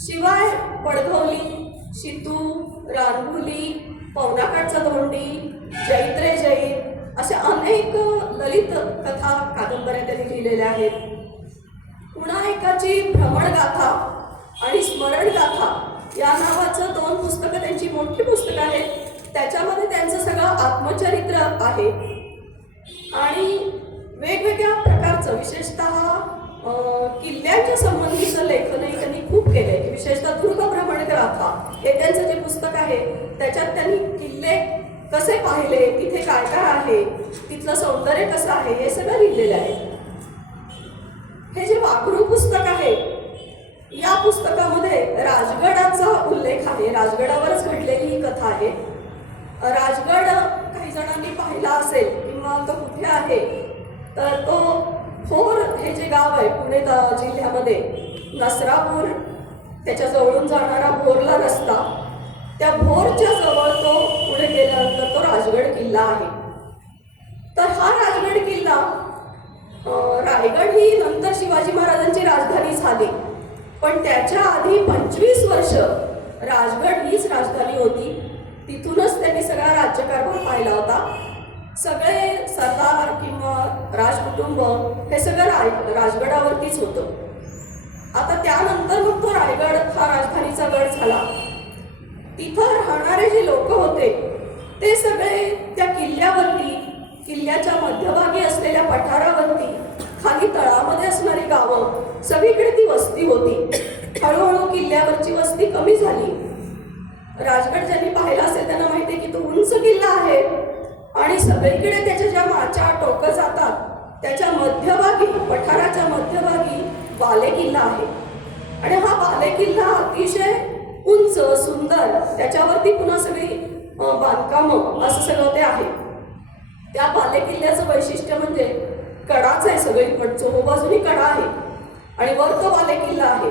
शिवाय पडघवली, शितू, रानभुली, पवनाकाठचा धोंडी, जैत्रे जैत अशा अनेक ललित कथा कादंबऱ्या त्यांनी लिहिलेल्या आहेत. पुन्हा एकाची भ्रमणगाथा आणि स्मरणगाथा या नावाचं 2 पुस्तकं त्यांची मोठी पुस्तकं आहेत. त्याच्यामध्ये त्यांचं सगळं आत्मचरित्र आहे आणि वेगवेगळ्या प्रकारचं विशेषतः किल्ल्यांच्या संबंधीचं लेखनही त्यांनी खूप केलं आहे. विशेषतः दुर्ग भ्रमणगाथा हे त्यांचं जे पुस्तक आहे त्याच्यात त्यांनी किल्ले कसे पाहिले, तिथे काय काय आहे, तिथलं सौंदर्य कसं आहे हे सगळं लिहिलेलं आहे. हे जे वाघरू पुस्तक आहे या पुस्तकामध्ये राजगडाचा उल्लेख आहे. राजगडावरच घडलेली ही कथा आहे. राजगड काही जणांनी पाहिला असेल किंवा तो कुठे आहे तर तो भोर हे जे गाव आहे पुणे जिल्ह्यामध्ये नसरापूर त्याच्या जवळून जाणारा भोरला रस्ता, त्या भोरच्या जवळ तो पुढे गेल्यानंतर तो राजगड किल्ला आहे. तर हा राजगड किल्ला रायगड ही नंतर शिवाजी महाराजांची राजधानी झाली, पण त्याच्या आधी 25 वर्ष राजगड हीच राजधानी होती. तिथूनच त्यांनी सगळा राज्यकारभार पाहिला होता. सगळे सरदार किंवा राजकुटुंब हे सगळं राजगडावरतीच होतं. आता त्यानंतर मग तो रायगड हा राजधानीचा गड झाला. तिथं राहणारे जे लोक होते ते सगळे त्या किल्ल्यावरती, किल्ल्याच्या मध्यभागी असलेल्या पठारावरती, खाली तळामध्ये असणारी गावं सगळीकडे ती वस्ती होती. हळूहळू किल्ल्यावरची वस्ती कमी झाली. राजगड ज्यांनी पाहिला असेल त्यांना माहिती आहे की तो उंच किल्ला आहे आणि सगळीकडे त्याच्या ज्या माच्या टोकं जातात त्याच्या मध्यभागी, पठाराच्या मध्यभागी बाले किल्ला आहे. आणि हा बाले किल्ला अतिशय उंच, सुंदर, त्याच्यावरती पुन्हा सगळी बांधकामं असं सगळं ते आहे. त्या बाले किल्ल्याचं वैशिष्ट्य म्हणजे कडाच आहे, सगळीकडे चोहोबाजूनी कडा आहे आणि वर तो बाले किल्ला आहे.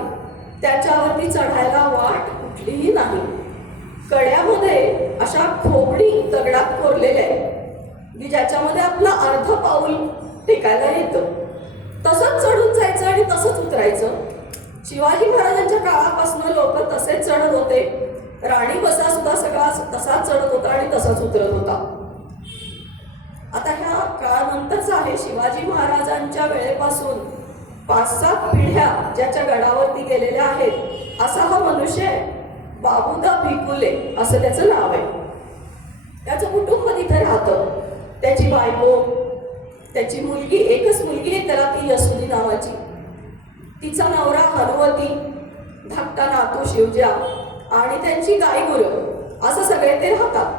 त्याच्यावरती चढायला वाट कुठलीही नाही. कड्यामध्ये अशा खोबणी दगडात कोरलेल्या आहे की ज्याच्यामध्ये आपलं अर्ध पाऊल टेकायला येतं. तसंच चढून जायचं आणि तसंच उतरायचं. शिवाजी महाराजांच्या काळापासून लोक तसेच चढत होते. राणी बसा सुद्धा सगळा तसाच चढत होता आणि तसाच उतरत होता. आता ह्या काळानंतरच आहे. शिवाजी महाराजांच्या वेळेपासून 5-7 पिढ्या ज्याच्या गडावरती गेलेल्या आहेत असा हा मनुष्य आहे. बाबूदा भिकुले असं त्याचं नाव आहे. त्याचं कुटुंब तिथे राहतं. त्याची बायको, त्याची मुलगी, एकच मुलगी आहे त्याला, ती यशोदी नावाची. तिचा नवरा हनुवती, धाकटा नातू शिवजा आणि त्यांची गाई गुरं असं सगळे ते राहतात.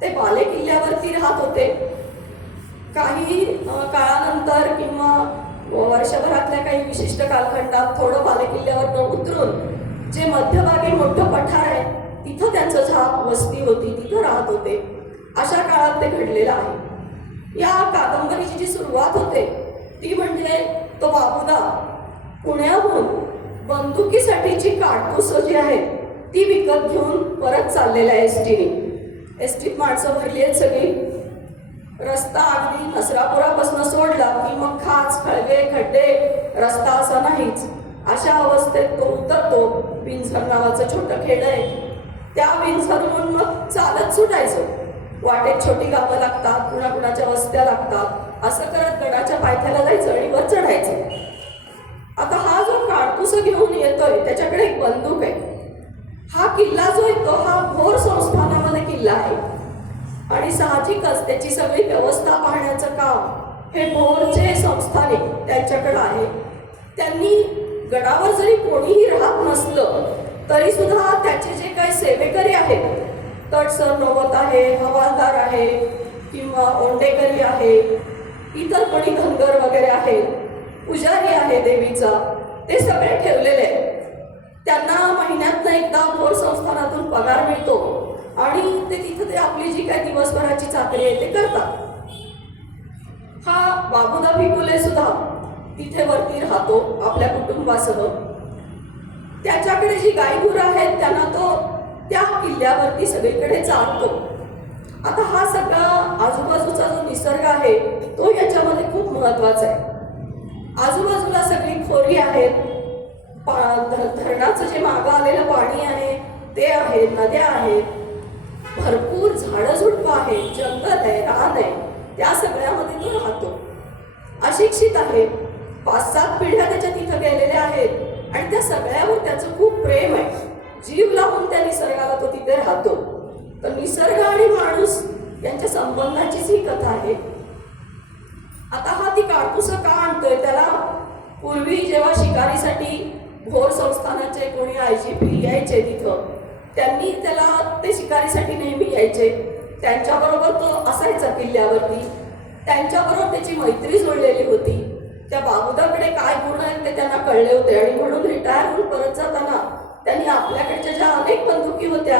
ते बाले किल्ल्यावरती राहत होते. काही काळानंतर किंवा वर्षभरातल्या काही विशिष्ट कालखंडात थोडं बाले किल्ल्यावर उतरून जे मध्यभागी मोठं पठार आहे तिथं त्यांचं वस्ती होती, तिथं राहत होते. अशा काळात ते घडलेलं आहे. या कादंबरीची जी सुरुवात होते ती म्हणजे तो बाबूदा पुण्याहून बंदुकीसाठीची काडतुसं जी आहेत ती विकत घेऊन परत चाललेला आहे एसटीने. एसटीत माणसं भरली आहेत सगळी. रस्ता अगदी नसरापुरापासून सोडला की मग खाच, खळगे, खड्डे, रस्ता असा नाहीच. अशा अवस्थेत तो उतरतो. विंझर नावाचं छोटं खेड आहे. त्या विंझरहून मग चालत सुटायचं. वाटेत छोटी गावं लागतात, कुणाकुणाच्या वस्त्या लागतात. असं करत गडाच्या पायथ्याला जायचं आणि वर चढायचं. आता हा जो काडतुसं घेऊन येतोय त्याच्याकडे एक बंदूक आहे. हा किल्ला जो येतो हा भोर संस्थानामध्ये किल्ला आहे आणि साहजिकच त्याची सगळी व्यवस्था पाहण्याचं काम हे भोरचे संस्थानिक त्यांच्याकडे आहे. त्यांनी गडावर जरी कोणीही राहत नसलं तरी सुद्धा त्याचे जे काही सेवेकरी आहेत, तटसर नौबत आहे, हवालदार आहे किंवा ओंडेकरी आहे, इतर कोणी धनगर वगैरे आहेत, पुजारी आहे देवीचा, ते सगळे ठेवलेले आहेत. त्यांना महिन्यातनं एकदा भोर संस्थानातून पगार मिळतो आणि ते तिथं ते आपली जी काही दिवसभराची चाकरी आहे ते करतात. हा बाबूदा भिकुले सुद्धा तिथे वरती राहतो आपल्या कुटुंबासह. त्याच्याकडे जी गाई गुरं आहेत त्यांना तो त्या किल्ल्यावरती सगळीकडे चालतो. आता हा सगळा आजूबाजूचा जो निसर्ग आहे तो याच्यामध्ये खूप महत्त्वाचा आहे. आजूबाजूला सगळी खोरी आहेत, धरणाचं जे मागं आलेलं पाणी आहे ते आहे, नद्या आहेत, भरपूर झाडं झुडपं आहेत, जंगल आहे, रान आहे, त्या सगळ्यामध्ये तो राहतो. अशिक्षित आहे, 5-7 पिढ्या त्याच्या तिथं गेलेल्या आहेत आणि त्या सगळ्यावर त्याचं खूप प्रेम आहे. जीव लावून त्या निसर्गाला तो तिथे राहतो. तर निसर्ग आणि माणूस यांच्या संबंधाचीच ही कथा आहे. आता हा ती काडतुसं का आणतोय? त्याला पूर्वी जेव्हा शिकारीसाठी भोर संस्थानाचे कोणी IGP यायचे तिथं, त्यांनी त्याला ते शिकारीसाठी नेहमी यायचे, त्यांच्याबरोबर तो असायचा किल्ल्यावरती. त्यांच्याबरोबर त्याची मैत्री जोडलेली होती. त्या बाबुदाकडे काय गुण आहेत ते त्यांना कळले होते आणि म्हणून रिटायर होऊन परत जाताना त्यांनी आपल्याकडच्या ज्या अनेक बंदुकी होत्या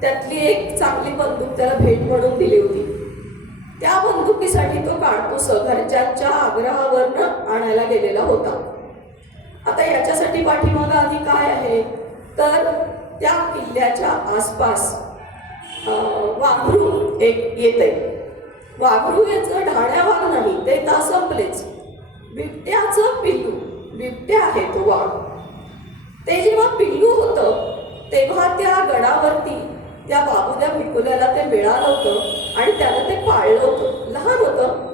त्यातली एक चांगली बंदूक त्याला भेट म्हणून दिली होती. त्या बंदुकीसाठी तो काडतुस घरच्यांच्या आग्रहावरनं आणायला गेलेला होता. आता याच्यासाठी पाठीमागं आधी काय आहे तर त्या किल्ल्याच्या आसपास वाघरू एक येते. वाघरू याचं ढाण्या वाघ नाही, ते तर संपलेच. बिबट्याचं पिल्लू, बिबट्या आहे तो वाघ. ते जेव्हा पिल्लू होतं तेव्हा त्या गडावरती त्या बाबुद्या भिकुल्याला ते मिळालं होतं आणि त्यानं ते पाळलं होतं. लहान होतं.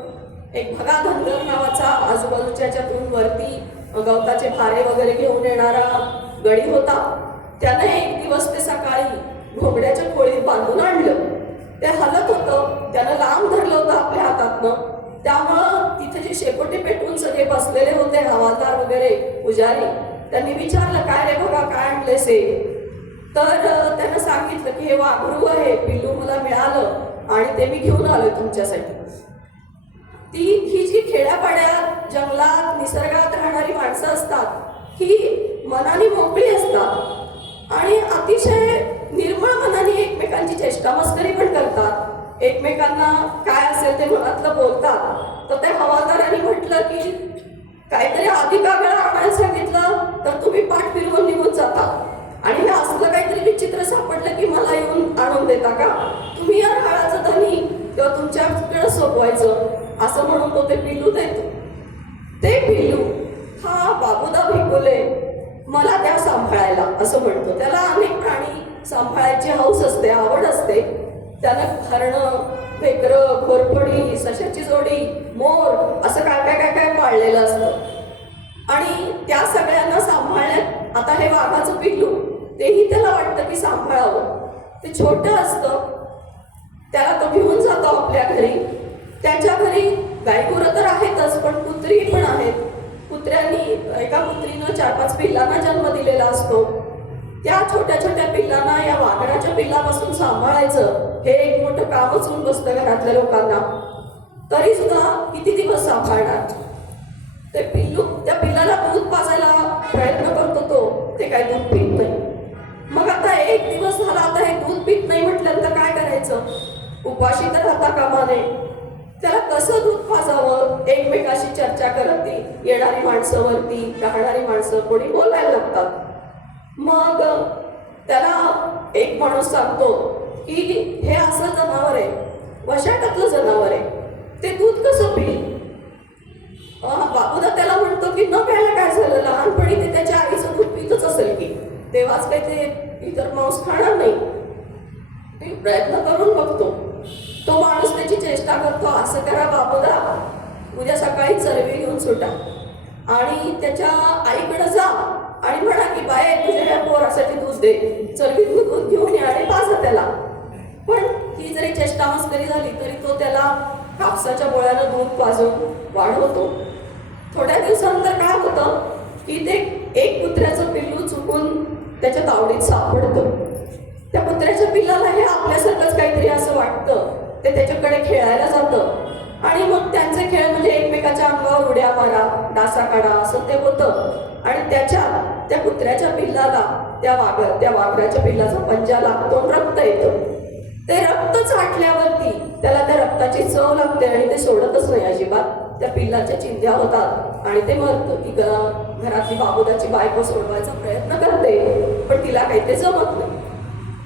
एक भगा धनगर नावाचा आजूबाजूच्या याच्यातून वरती गवताचे भारे वगैरे घेऊन येणारा गडी होता. त्यानं एक दिवस ते सकाळी घोंगड्याच्या खोळीत बांधून आणलं. ते हलत होतं, त्यानं लांब धरलं होतं आपल्या हातातनं. त्यामुळं तिथे जे शेकोटे पेटवून सगळे बसलेले होते हवालदार वगैरे पुजारी, त्यांनी विचारलं काय रे बघा काय आणलेस हे? तर त्यानं सांगितलं की हे वाघरू आहे, पिल्लू मला मिळालं आणि ते मी घेऊन आलोय तुमच्यासाठी. ही जी खेड्यापाड्यात जंगलात निसर्गात राहणारी माणसं असतात ही मनाने मोकळी असतात आणि अतिशय निर्मळ मनाने एकमेकांची चेष्टा मस्करी पण करतात. एकमेकांना काय असेल ते मनातलं बोलतात. तर त्या हवालदारांनी म्हटलं की काहीतरी अधिका वेळा आणायला सांगितलं तर तुम्ही पाठ फिरवून निघून जाता आणि हे असलं काहीतरी विचित्र सापडलं की मला येऊन आणून देता का? तुम्ही या राळाचं धनी किंवा तुमच्याकडे सोपवायचं असं म्हणून तो ते पिल्लू देतो. ते पिल्लू हा बाबुदा भिकुले मला त्या सांभाळायला असं म्हणतो. त्याला अनेक प्राणी सांभाळायची हौस असते, आवड असते. त्यानं हरणं, भेकरं, घोरपडी, सशाची जोडी, मोर असं काय पाळलेलं असतं आणि त्या सगळ्यांना सांभाळण्यात आता हे वाघाचं पिल्लू तेही त्याला वाटतं की सांभाळावं. ते छोटं असतं, त्याला तो घेऊन जातो आपल्या घरी. त्याच्या घरी गायगुरं तर आहेतच पण कुत्री पण आहेत. कुत्र्यांनी एका कुत्रीनं 4-5 पिल्लांना जन्म दिलेला असतो. त्या छोट्या छोट्या पिल्लांना या वाघराच्या पिल्लापासून सांभाळायचं हे एक मोठं कामच होऊन बसतं घरातल्या लोकांना. तरी सुद्धा किती दिवस सांभाळणार? ते पिल्लू त्या पिल्लाला दूध पाजायला प्रयत्न करतो तो, ते काय दूध पित नाही. मग आता एक दिवस झाला, आता हे दूध पित नाही म्हटल्यानंतर काय करायचं? उपाशी तर राहता कामा नये. त्याला कसं दूध पाजावं? एकमेकाशी चर्चा करत येणारी माणसं, वरती राहणारी माणसं कोणी बोलायला लागतात. मग त्याला एक माणूस सांगतो की हे असं जनावर आहे, वशाटातलं जनावर आहे, ते दूध कसं पिईल? बाबुदा त्याला म्हणतो की न प्यायला काय झालं, लहानपणी ते त्याच्या आईचं दूध पितच असेल की, तेव्हाच काही ते इतर मांस खाणार नाही. मी प्रयत्न करून बघतो. तो माणूस त्याची चेष्टा करतो, असं करा बाबुदा, उद्या सकाळी चरबी घेऊन सुटा आणि त्याच्या आईकडे जा आणि म्हणा की बाय तुझ्या ह्या पोरासाठी दूध दे, चरबी दूध घेऊन ये आणि पाजा त्याला. पण ही जरी चेष्टा मस्करी झाली तरी तो त्याला कापसाच्या बोळ्यानं दूध पाजून वाढवतो. थोड्या दिवसानंतर काय होतं की ते एक कुत्र्याचं पिल्लू चुकून त्याच्या तावडीत सापडतं. त्या कुत्र्याच्या पिल्लाला हे आपल्यासारखंच काहीतरी असं वाटतं. ते त्याच्याकडे खेळायला जातं आणि मग त्यांचे खेळ म्हणजे एकमेकाच्या अंगावर उड्या मारा, डासा काढा असं ते होतं. आणि त्या कुत्र्याच्या पिल्लाला त्या वाघराच्या पिल्लाचा पंजा लागतो, रक्त येतं. ते रक्त चाटल्यावरती त्याला त्या रक्ताची चव लागते आणि ते सोडतच नाही अजिबात. त्या पिल्लाच्या चिंध्या होतात आणि ते मरतं. ती घरातली बाबुदाची बायको सोडवायचा प्रयत्न करते पण तिला काही ते जमत नाही.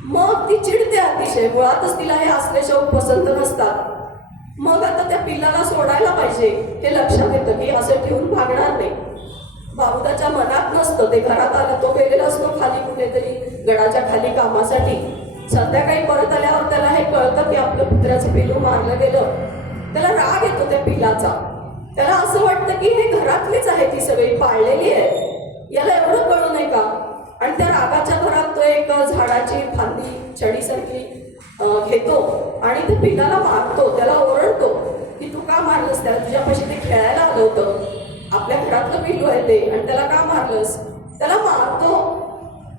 मग ती चिडते अतिशय. मुळातच तिला हे असले शौक पसंत नसतात. मग आता त्या पिल्लाला सोडायला पाहिजे हे लक्षात येतं की असं ठेवून भागणार नाही. बाबुदाच्या मनात नसतं. ते घरात आला तो गेलेला असतो खाली कुठेतरी गडाच्या खाली कामासाठी. संध्याकाळी परत आल्यावर त्याला हे कळतं की आपलं कुत्र्याचं पिल्लू मारलं गेलं. त्याला राग येतो त्या पिल्लाचा. त्याला असं वाटतं की हे घरातलीच आहे, ती सगळी पाळलेली आहे, याला एवढं कळू नये का. आणि त्या रागाच्या भरात तो एक झाडाची फांदी छडीसारखी घेतो आणि त्या पिल्लाला मारतो. त्याला ओरडतो की तू का मारलंस त्याला, तुझ्यापाशी ते खेळायला आलं होतं, आपल्या घरातलं पिल्लू आहे ते, आणि त्याला का मारलंस. त्याला मारतो.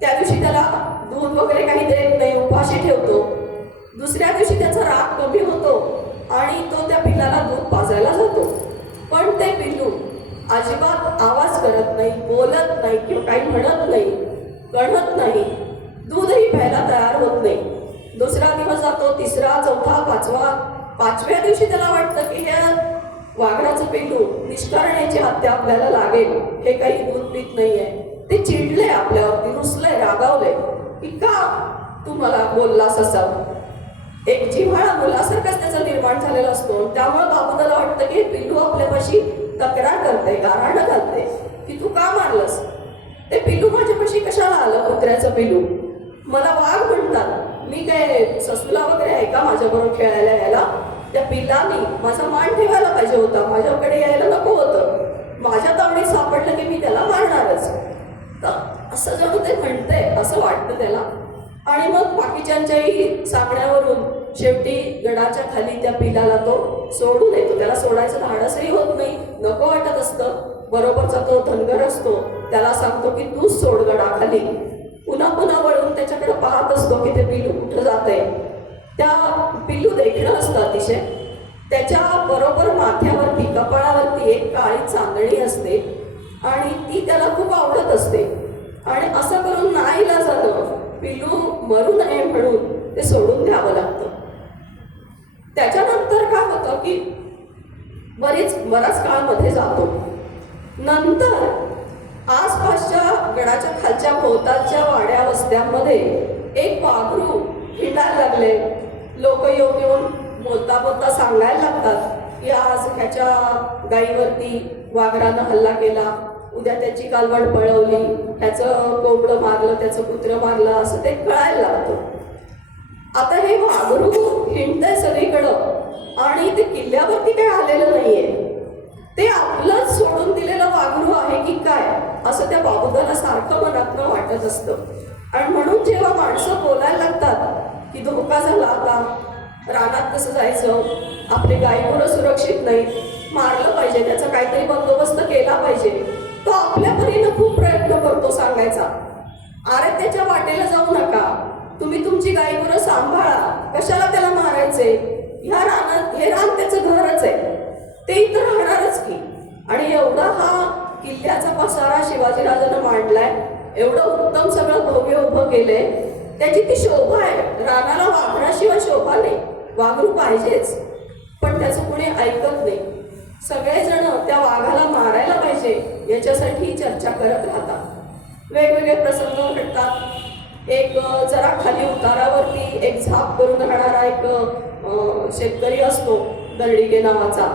त्या दिवशी त्याला दूध वगैरे काही देत नाही, उपाशी ठेवतो. दुसऱ्या दिवशी त्याचा राग कमी होतो आणि तो त्या पिल्लाला दूध पाजायला जातो. पण ते पिल्लू अजिबात आवाज करत नाही, बोलत नाही किंवा काही म्हणत नाही, कळत नाही, दूधही प्यायला तयार होत नाही. दुसरा दिवस जातो, तिसरा, चौथा, पाचवा. पाचव्या दिवशी त्याला वाटतं की ह्या वाघराचं पिल्लू निष्कारणेची हत्या आपल्याला लागेल, हे काही दूध पीत नाहीये. ते चिडले आपल्यावरती, रुसलंय, रागावलंय की का तू मला बोललास असं. एक जिव्हाळा मुलासारखाच त्याचा निर्माण झालेला असतो. त्यामुळे बाबुदाला वाटतं की पिल्लू आपल्यापाशी तक्रार करते, गाऱ्हाणं घालते की तू का मारलंस. ते पिल्लू माझ्यापाशी कशाला आलं, कुत्र्याचं पिल्लू. मला वाघ म्हणतात, मी काय ससूला वगैरे आहे का माझ्याबरोबर खेळायला यायला. त्या पिल्लाने माझा मान ठेवायला पाहिजे होता, माझ्याकडे यायला नको होतं. माझ्या तावडीत सापडलं की मी त्याला मारणारच. तर असं जणू ते म्हणतंय असं वाटतं त्याला. आणि मग बाकीच्यांच्याही सांगण्यावरून शेवटी गडाच्या खाली त्या पिलाला तो सोडून येतो. त्याला सोडायचं धाडसही होत नाही, नको वाटत असतं. बरोबरचा तो धनगर असतो, त्याला सांगतो की तूच सोड गडाखाली. पुन्हा पुन्हा वळून त्याच्याकडे पाहत असतो की ते पिल्लू कुठं जातंय. त्या पिल्लू देखणं असतं अतिशय. त्याच्या बरोबर माथ्यावरती, कपाळावरती एक काळी चांदणी असते आणि ती त्याला खूप आवडत असते. आणि असं करून नाईलाजानं पिल्लू मरू नये म्हणून ते सोडून द्यावं लागतं. त्याच्यानंतर काय होतं की बराच काळ मध्ये जातो. नंतर आसपासच्या गडाच्या खालच्या भोवतालच्या वाड्या वस्त्यांमध्ये एक वाघरू हिंडायला लागले. लोक येऊन येऊन बोलता सांगायला लागतात की आज ह्याच्या गाईवरती वाघरानं हल्ला केला, उद्या त्याची कालवड पळवली, ह्याचं कोंबडं मारलं, त्याचं कुत्रं मारलं, असं ते कळायला लागतं. आता हे वाघरू हिंडतंय सगळीकडं आणि ते किल्ल्यावरती काही आलेलं नाहीये. ते आपलंच सोडून दिलेलं वाघरू आहे की काय असं त्या बाबुदाला सारखं मनातनं वाटत असतं. आणि म्हणून जेव्हा माणसं बोलायला लागतात की धोका झाला, आता रानात कसं जायचं, आपली गायीमुळं सुरक्षित नाही, मारलं पाहिजे, त्याचा काहीतरी बंदोबस्त केला पाहिजे, तो आपल्या परीनं खूप प्रयत्न करतो सांगायचा. अरे त्याच्या वाटेला जाऊ नका, तुम्ही तुमची गायीमुळं सांभाळा, कशाला त्याला मारायचे, ह्या रानात, हे रान त्याचं घरच आहे, ते इथं राहणारच की. आणि एवढा हा किल्ल्याचा पसारा शिवाजीराजानं मांडलाय, एवढं उत्तम सगळं भव्य उभं केलंय, त्याची ती शोभा आहे. रानाला वाघराशिवाय शोभा नाही, वाघरू पाहिजेच. पण त्याचं कोणी ऐकत नाही. सगळेजण त्या वाघाला मारायला पाहिजे याच्यासाठी चर्चा करत राहतात. वेगवेगळे प्रसंग घडतात. एक जरा खाली उतारावरती एक झाप करून राहणारा एक शेतकरी असतो, दर्डिके नावाचा.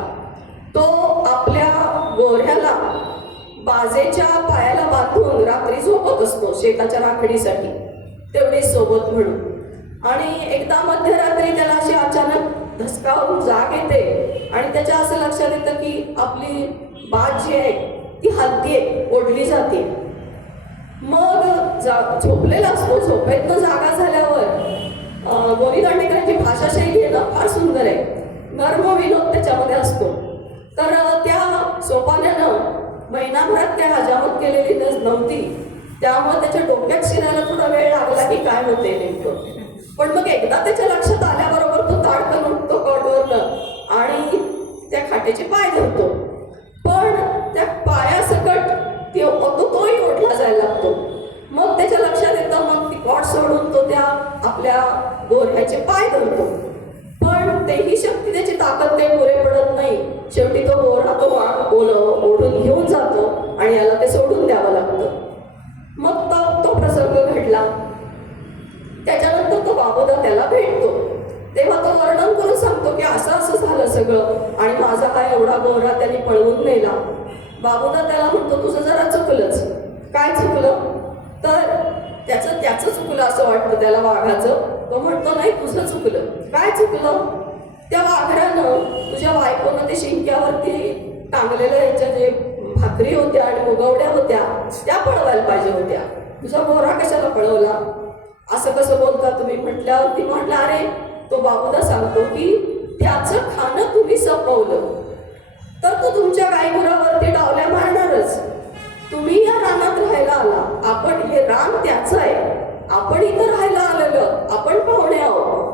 तो आपल्या गोऱ्याला बाजेच्या पायाला बांधून रात्री झोपत असतो शेताच्या राखणीसाठी, तेवढी सोबत म्हणून. आणि एकदा मध्यरात्री त्याला अशी अचानक धसकावून जाग येते आणि त्याच्या असं लक्षात येतं की आपली बाज जी आहे ती हलतीये, ओढली जाते. मग झोपलेला असतो. झोपेतनं जागा झाल्यावर गोरी दांडेकरांची भाषाशैली आहे ना, फार सुंदर आहे, नर्म विनोद त्याच्यामध्ये असतो. तर त्या सोपान्यानं महिनाभरात त्या हजामत केलेली नव्हती, त्यामुळे त्याच्या डोक्यात शिरायला थोडा वेळ लागला की काय होते नेमकं. पण मग एकदा त्याच्या लक्षात आल्याबरोबर तो ताडकन उठतो कॉटवरनं आणि त्या खाटेचे पाय धरतो. पण त्या पायासकट तोही ओढला जायला लागतो. मग त्याच्या लक्षात येतं, मग ती कॉट सोडून तो त्या आपल्या गोऱ्याचे पाय धरतो. पण तेही शक्ती, त्याची ताकद ते पुरे पडत नाही. शेवटी तो गोरा तो वाघ ओढून घेऊन जातो आणि याला ते सोडून द्यावं लागतं. मग तो प्रसंग घडला. त्याच्यानंतर तो बाबुदा त्याला भेटतो, तेव्हा तो वर्णन करून सांगतो की असं असं झालं सगळं आणि माझा हा एवढा गोरा त्यांनी पळवून नेला. बाबूदा त्याला म्हणतो तुझं जरा चुकलंच. काय चुकलं? तर त्याचं चुकलं असं वाटतं त्याला वाघाचं. तो म्हणतो नाही तुझं चुकलं. काय चुकलं? त्या वाघरानं तुझ्या बायकोनं ते शिंक्यावरती टांगलेलं याच्या जे भाकरी होत्या आणि मुगवड्या होत्या त्या पळवायला पाहिजे होत्या. तुझा घोडा कशाला पळवला? असं कसं बोलता तुम्ही? म्हटल्यावरती म्हटलं अरे तो बाबूदा सांगतो की त्याचं खाणं तुम्ही संपवलं तर तो तुमच्या गाईगुरावरती डावल्या मारणारच. तुम्ही या रानात राहायला आला, आपण हे रान त्याचं आहे, आपण इथं राहायला आलेलो, आपण पाहुणे आहोत.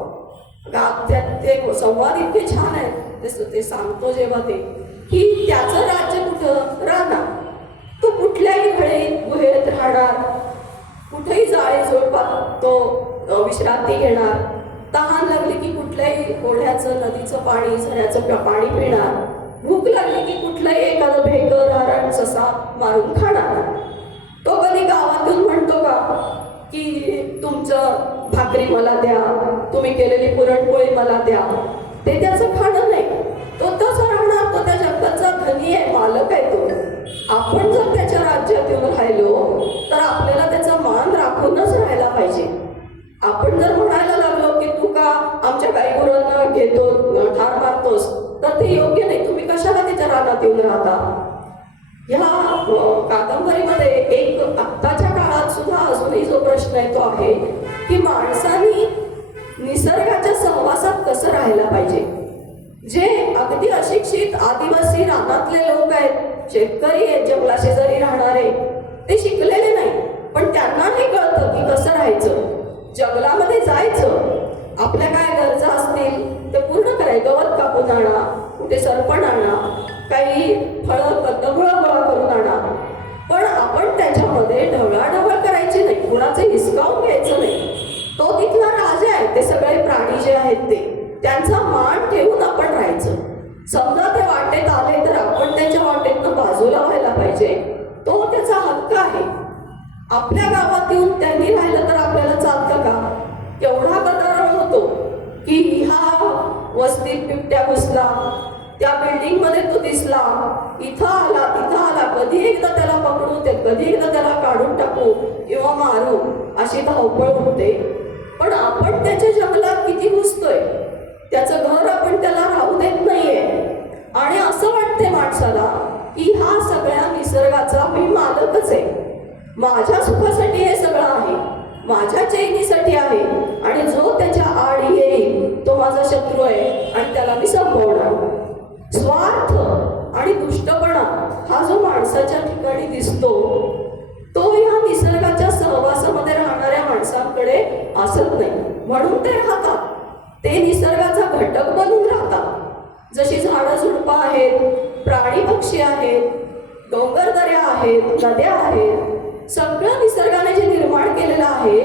ते संवाद इतके छान आहेत. ते सांगतो जेव्हा ते की त्याचं राज्य कुठं? रानात. तो कुठल्याही गुहेत राहणार, कुठेही जाळी झोपात तो विश्रांती घेणार. तहान लागली की कुठल्याही ओढ्याचं नदीचं पाणी झऱ्याचं पाणी पिणार. भूक लागली की कुठलाही एखादं भेकर हरण ससा मारून खाणार. तो कधी गावातून म्हणतो का की तुमचं भाकरी मला द्या, तुम्ही केलेली पुरणपोळी मला द्या? ते त्याचं खाणं नाही. तो तसं राहणार. तो त्या जगाचा धनी आहे, मालक आहे तो. आपण जर त्याच्या राज्यात येऊन राहिलो तर आपल्याला त्याचा मान राखूनच राहायला पाहिजे. आपण जर म्हणायला लागलो की तू का आमच्या गाईगुरांना घेतो ठार मारतोस तर ते योग्य नाही. तुम्ही कशाला त्याच्या रानात येऊन राहता? ह्या कादंबरीमध्ये एक आत्ताच्या काळात सुद्धा अजूनही जो प्रश्न आहे तो आहे की माणसाने निसर्गाच्या सहवासात कसं राहायला पाहिजे. जे अगदी अशिक्षित आदिवासी रानातले लोक आहेत, शेतकरी आहेत, जंगला शेजारी राहणारे, ते शिकलेले नाही पण त्यांना हे कळतं की कसं राहायचं. जंगलामध्ये जायचं, आपल्या काय गरजा असतील ते पूर्ण करायचं. गवत कापून आणा, कुठे सरपण आणा, काही फळं कंदमुळं गोळा करून आणा, पण आपण त्याच्यामध्ये ढवळाढवळ करायची नाही, कुणाचे हिसकावून घ्यायचं नाही. तो तिथला राजा आहे. ते सगळे प्राणी जे आहेत ते त्यांचा मान ठेवून आपण राहायचं. समजा ते वाटेत आले तर आपण त्याच्या वाटेतनं बाजूला व्हायला पाहिजे. तो त्याचा हक्क आहे. आपल्या गावात येऊन त्यांनी राहिलं तर आपल्याला चालतं का? एवढा गदारोळ होतो की ह्या वस्तीत बिबट्या घुसला, त्या बिल्डिंग मध्ये तो दिसला, इथं आला तिथं आला, कधी एकदा त्याला पकडू ते, कधी एकदा त्याला काढून टाकू किंवा मारू, अशी धावपळ होते. पण आपण त्याच्या जंगलात किती घुसतोय, त्याचं घर आपण त्याला राहू देत नाहीये. आणि असं वाटतंय माणसाला की हा सगळ्या निसर्गाचा मी मालकच आहे, माझ्या सुखासाठी हे सगळं आहे, माझ्या चैनीसाठी आहे, आणि जो त्याच्या आड येईल तो माझा शत्रू आहे आणि त्याला मी संपवणार. स्वार्थ आणि दुष्टपणा हा जो माणसाच्या ठिकाणी दिसतो तो या निसर्गाच्या सहवासामध्ये राहणाऱ्या माणसांकडे असत नाही. म्हणून ते राहतात, ते निसर्गाचा घटक बनून राहतात. जशी झाडं झुडपं आहेत, प्राणी पक्षी आहेत, डोंगरदऱ्या आहेत, नद्या आहेत, सगळं निसर्गाने जे निर्माण केलेलं आहे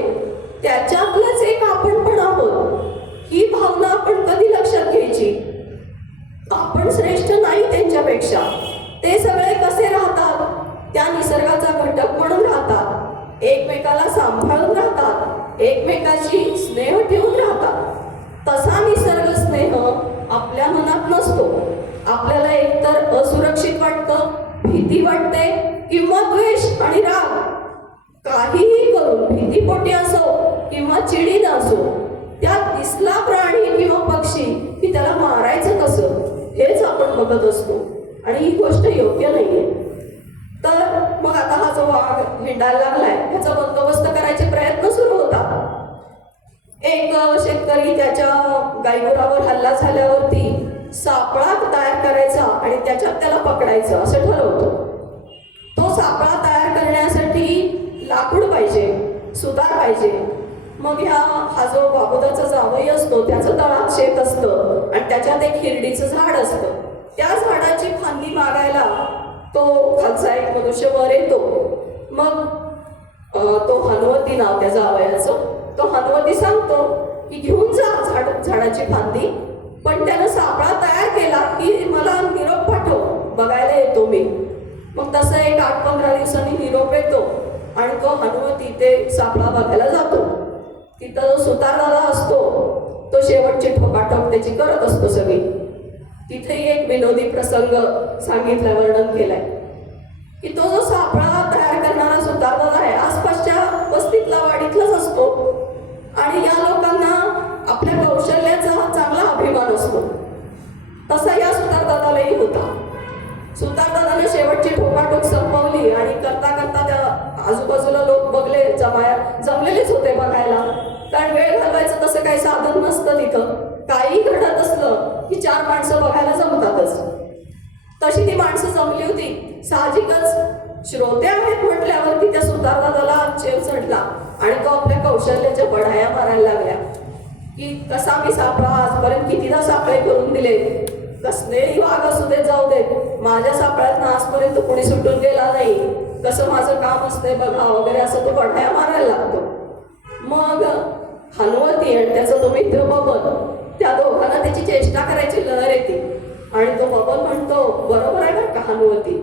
त्याच्यातलंच एक आपण पण आहोत. ही भावना आपण कधी लक्षात घ्यायची? आपण श्रेष्ठ नाही त्यांच्यापेक्षा. ते सगळे कसे राहतात? त्या निसर्गाचा घटक म्हणून राहतात, एकमेकाला सांभाळून राहतात, एकमेकाशी स्नेह ठेवून राहतात. तसा निसर्ग स्नेह आपल्या मनात नसतो. आपल्याला एकतर असुरक्षित वाटतं, भीती वाटते, किंवा द्वेष आणि राग, काहीही करून भीतीपोटी असो किंवा चिडीनं असो, त्यात दिसला प्राणी किंवा पक्षी की त्याला मारायचं कसं हेच आपण बघत असतो. आणि ही गोष्ट योग्य नाहीये. तर मग आता हा जो वाघ हिंडायला लागलाय ह्याचा बंदोबस्त करायचे प्रयत्न सुरू होतात. एक शेतकरी त्याच्या गाईगुरावर हल्ला झाल्यावरती सापळा तयार करायचा आणि त्याच्यात त्याला पकडायचं असं ठरवतो. तो सापळा तयार करण्यासाठी लाकूड पाहिजे, सुतार पाहिजे. मग हा जो बाबुदाचा जावई असतो त्याचं तळात शेत असतं आणि त्याच्यात एक हिरडीचं झाड असतं. त्या झाडाची फांदी मागायला तो खालचा एक मनुष्य वर येतो. मग तो हनुवती नाव त्या जावयाचं, तो हनुवती सांगतो की घेऊन जा झाडाची फांदी, पण त्यानं सापळा तयार केला की मला निरोप पाठव, बघायला येतो मी. मग तसं एक 8-15 दिवसांनी निरोप येतो आणि तो हनुवती ते सापळा बघायला जातो. तिथं जो सुतारदादा असतो तो शेवटची ठोकाठोक त्याची करत असतो सगळी. तिथेही एक विनोदी प्रसंग सांगितला, वर्णन केलाय. की तो जो सापळा तयार करणारा सुतारदादा आहे आसपासच्या वस्तीतला वाडीतलाच असतो आणि या लोकांना आपल्या कौशल्याचा चांगला अभिमान असतो. तसा या सुतारदादालाही होता. सुतारदादाने शेवटची ठोकाठोक संपवली आणि करता करता त्या आजूबाजूला लोक बघले, जमलेलेच होते बघायला, कारण वेळ घालवायचं तसं काही साधन नसतं तिथं. काही घडत असलं की 4 माणसं बघायला जमतातच. तशी ती माणसं जमली होती. साहजिकच श्रोते आहेत म्हटल्यावरती त्या सुतारदादाला चेव चढला आणि तो आपल्या कौशल्याच्या बढाया मारायला लागल्या की कसा मी सापळा आजपर्यंत कितीदा सापळे करून दिले, कसलेही वाघ असू देत जाऊ देत, माझ्या सापळ्यातनं आजपर्यंत कोणी सुटून गेला नाही, कसं माझं काम असतंय बघा वगैरे असं तो बढाया मारायला लागतो. मग हनुवती आणि त्याचा तो मित्र बबन, त्या दोघांना त्याची चेष्टा करायची लहर येते आणि तो बबन म्हणतो, बरोबर आहे बरं का हनुवती,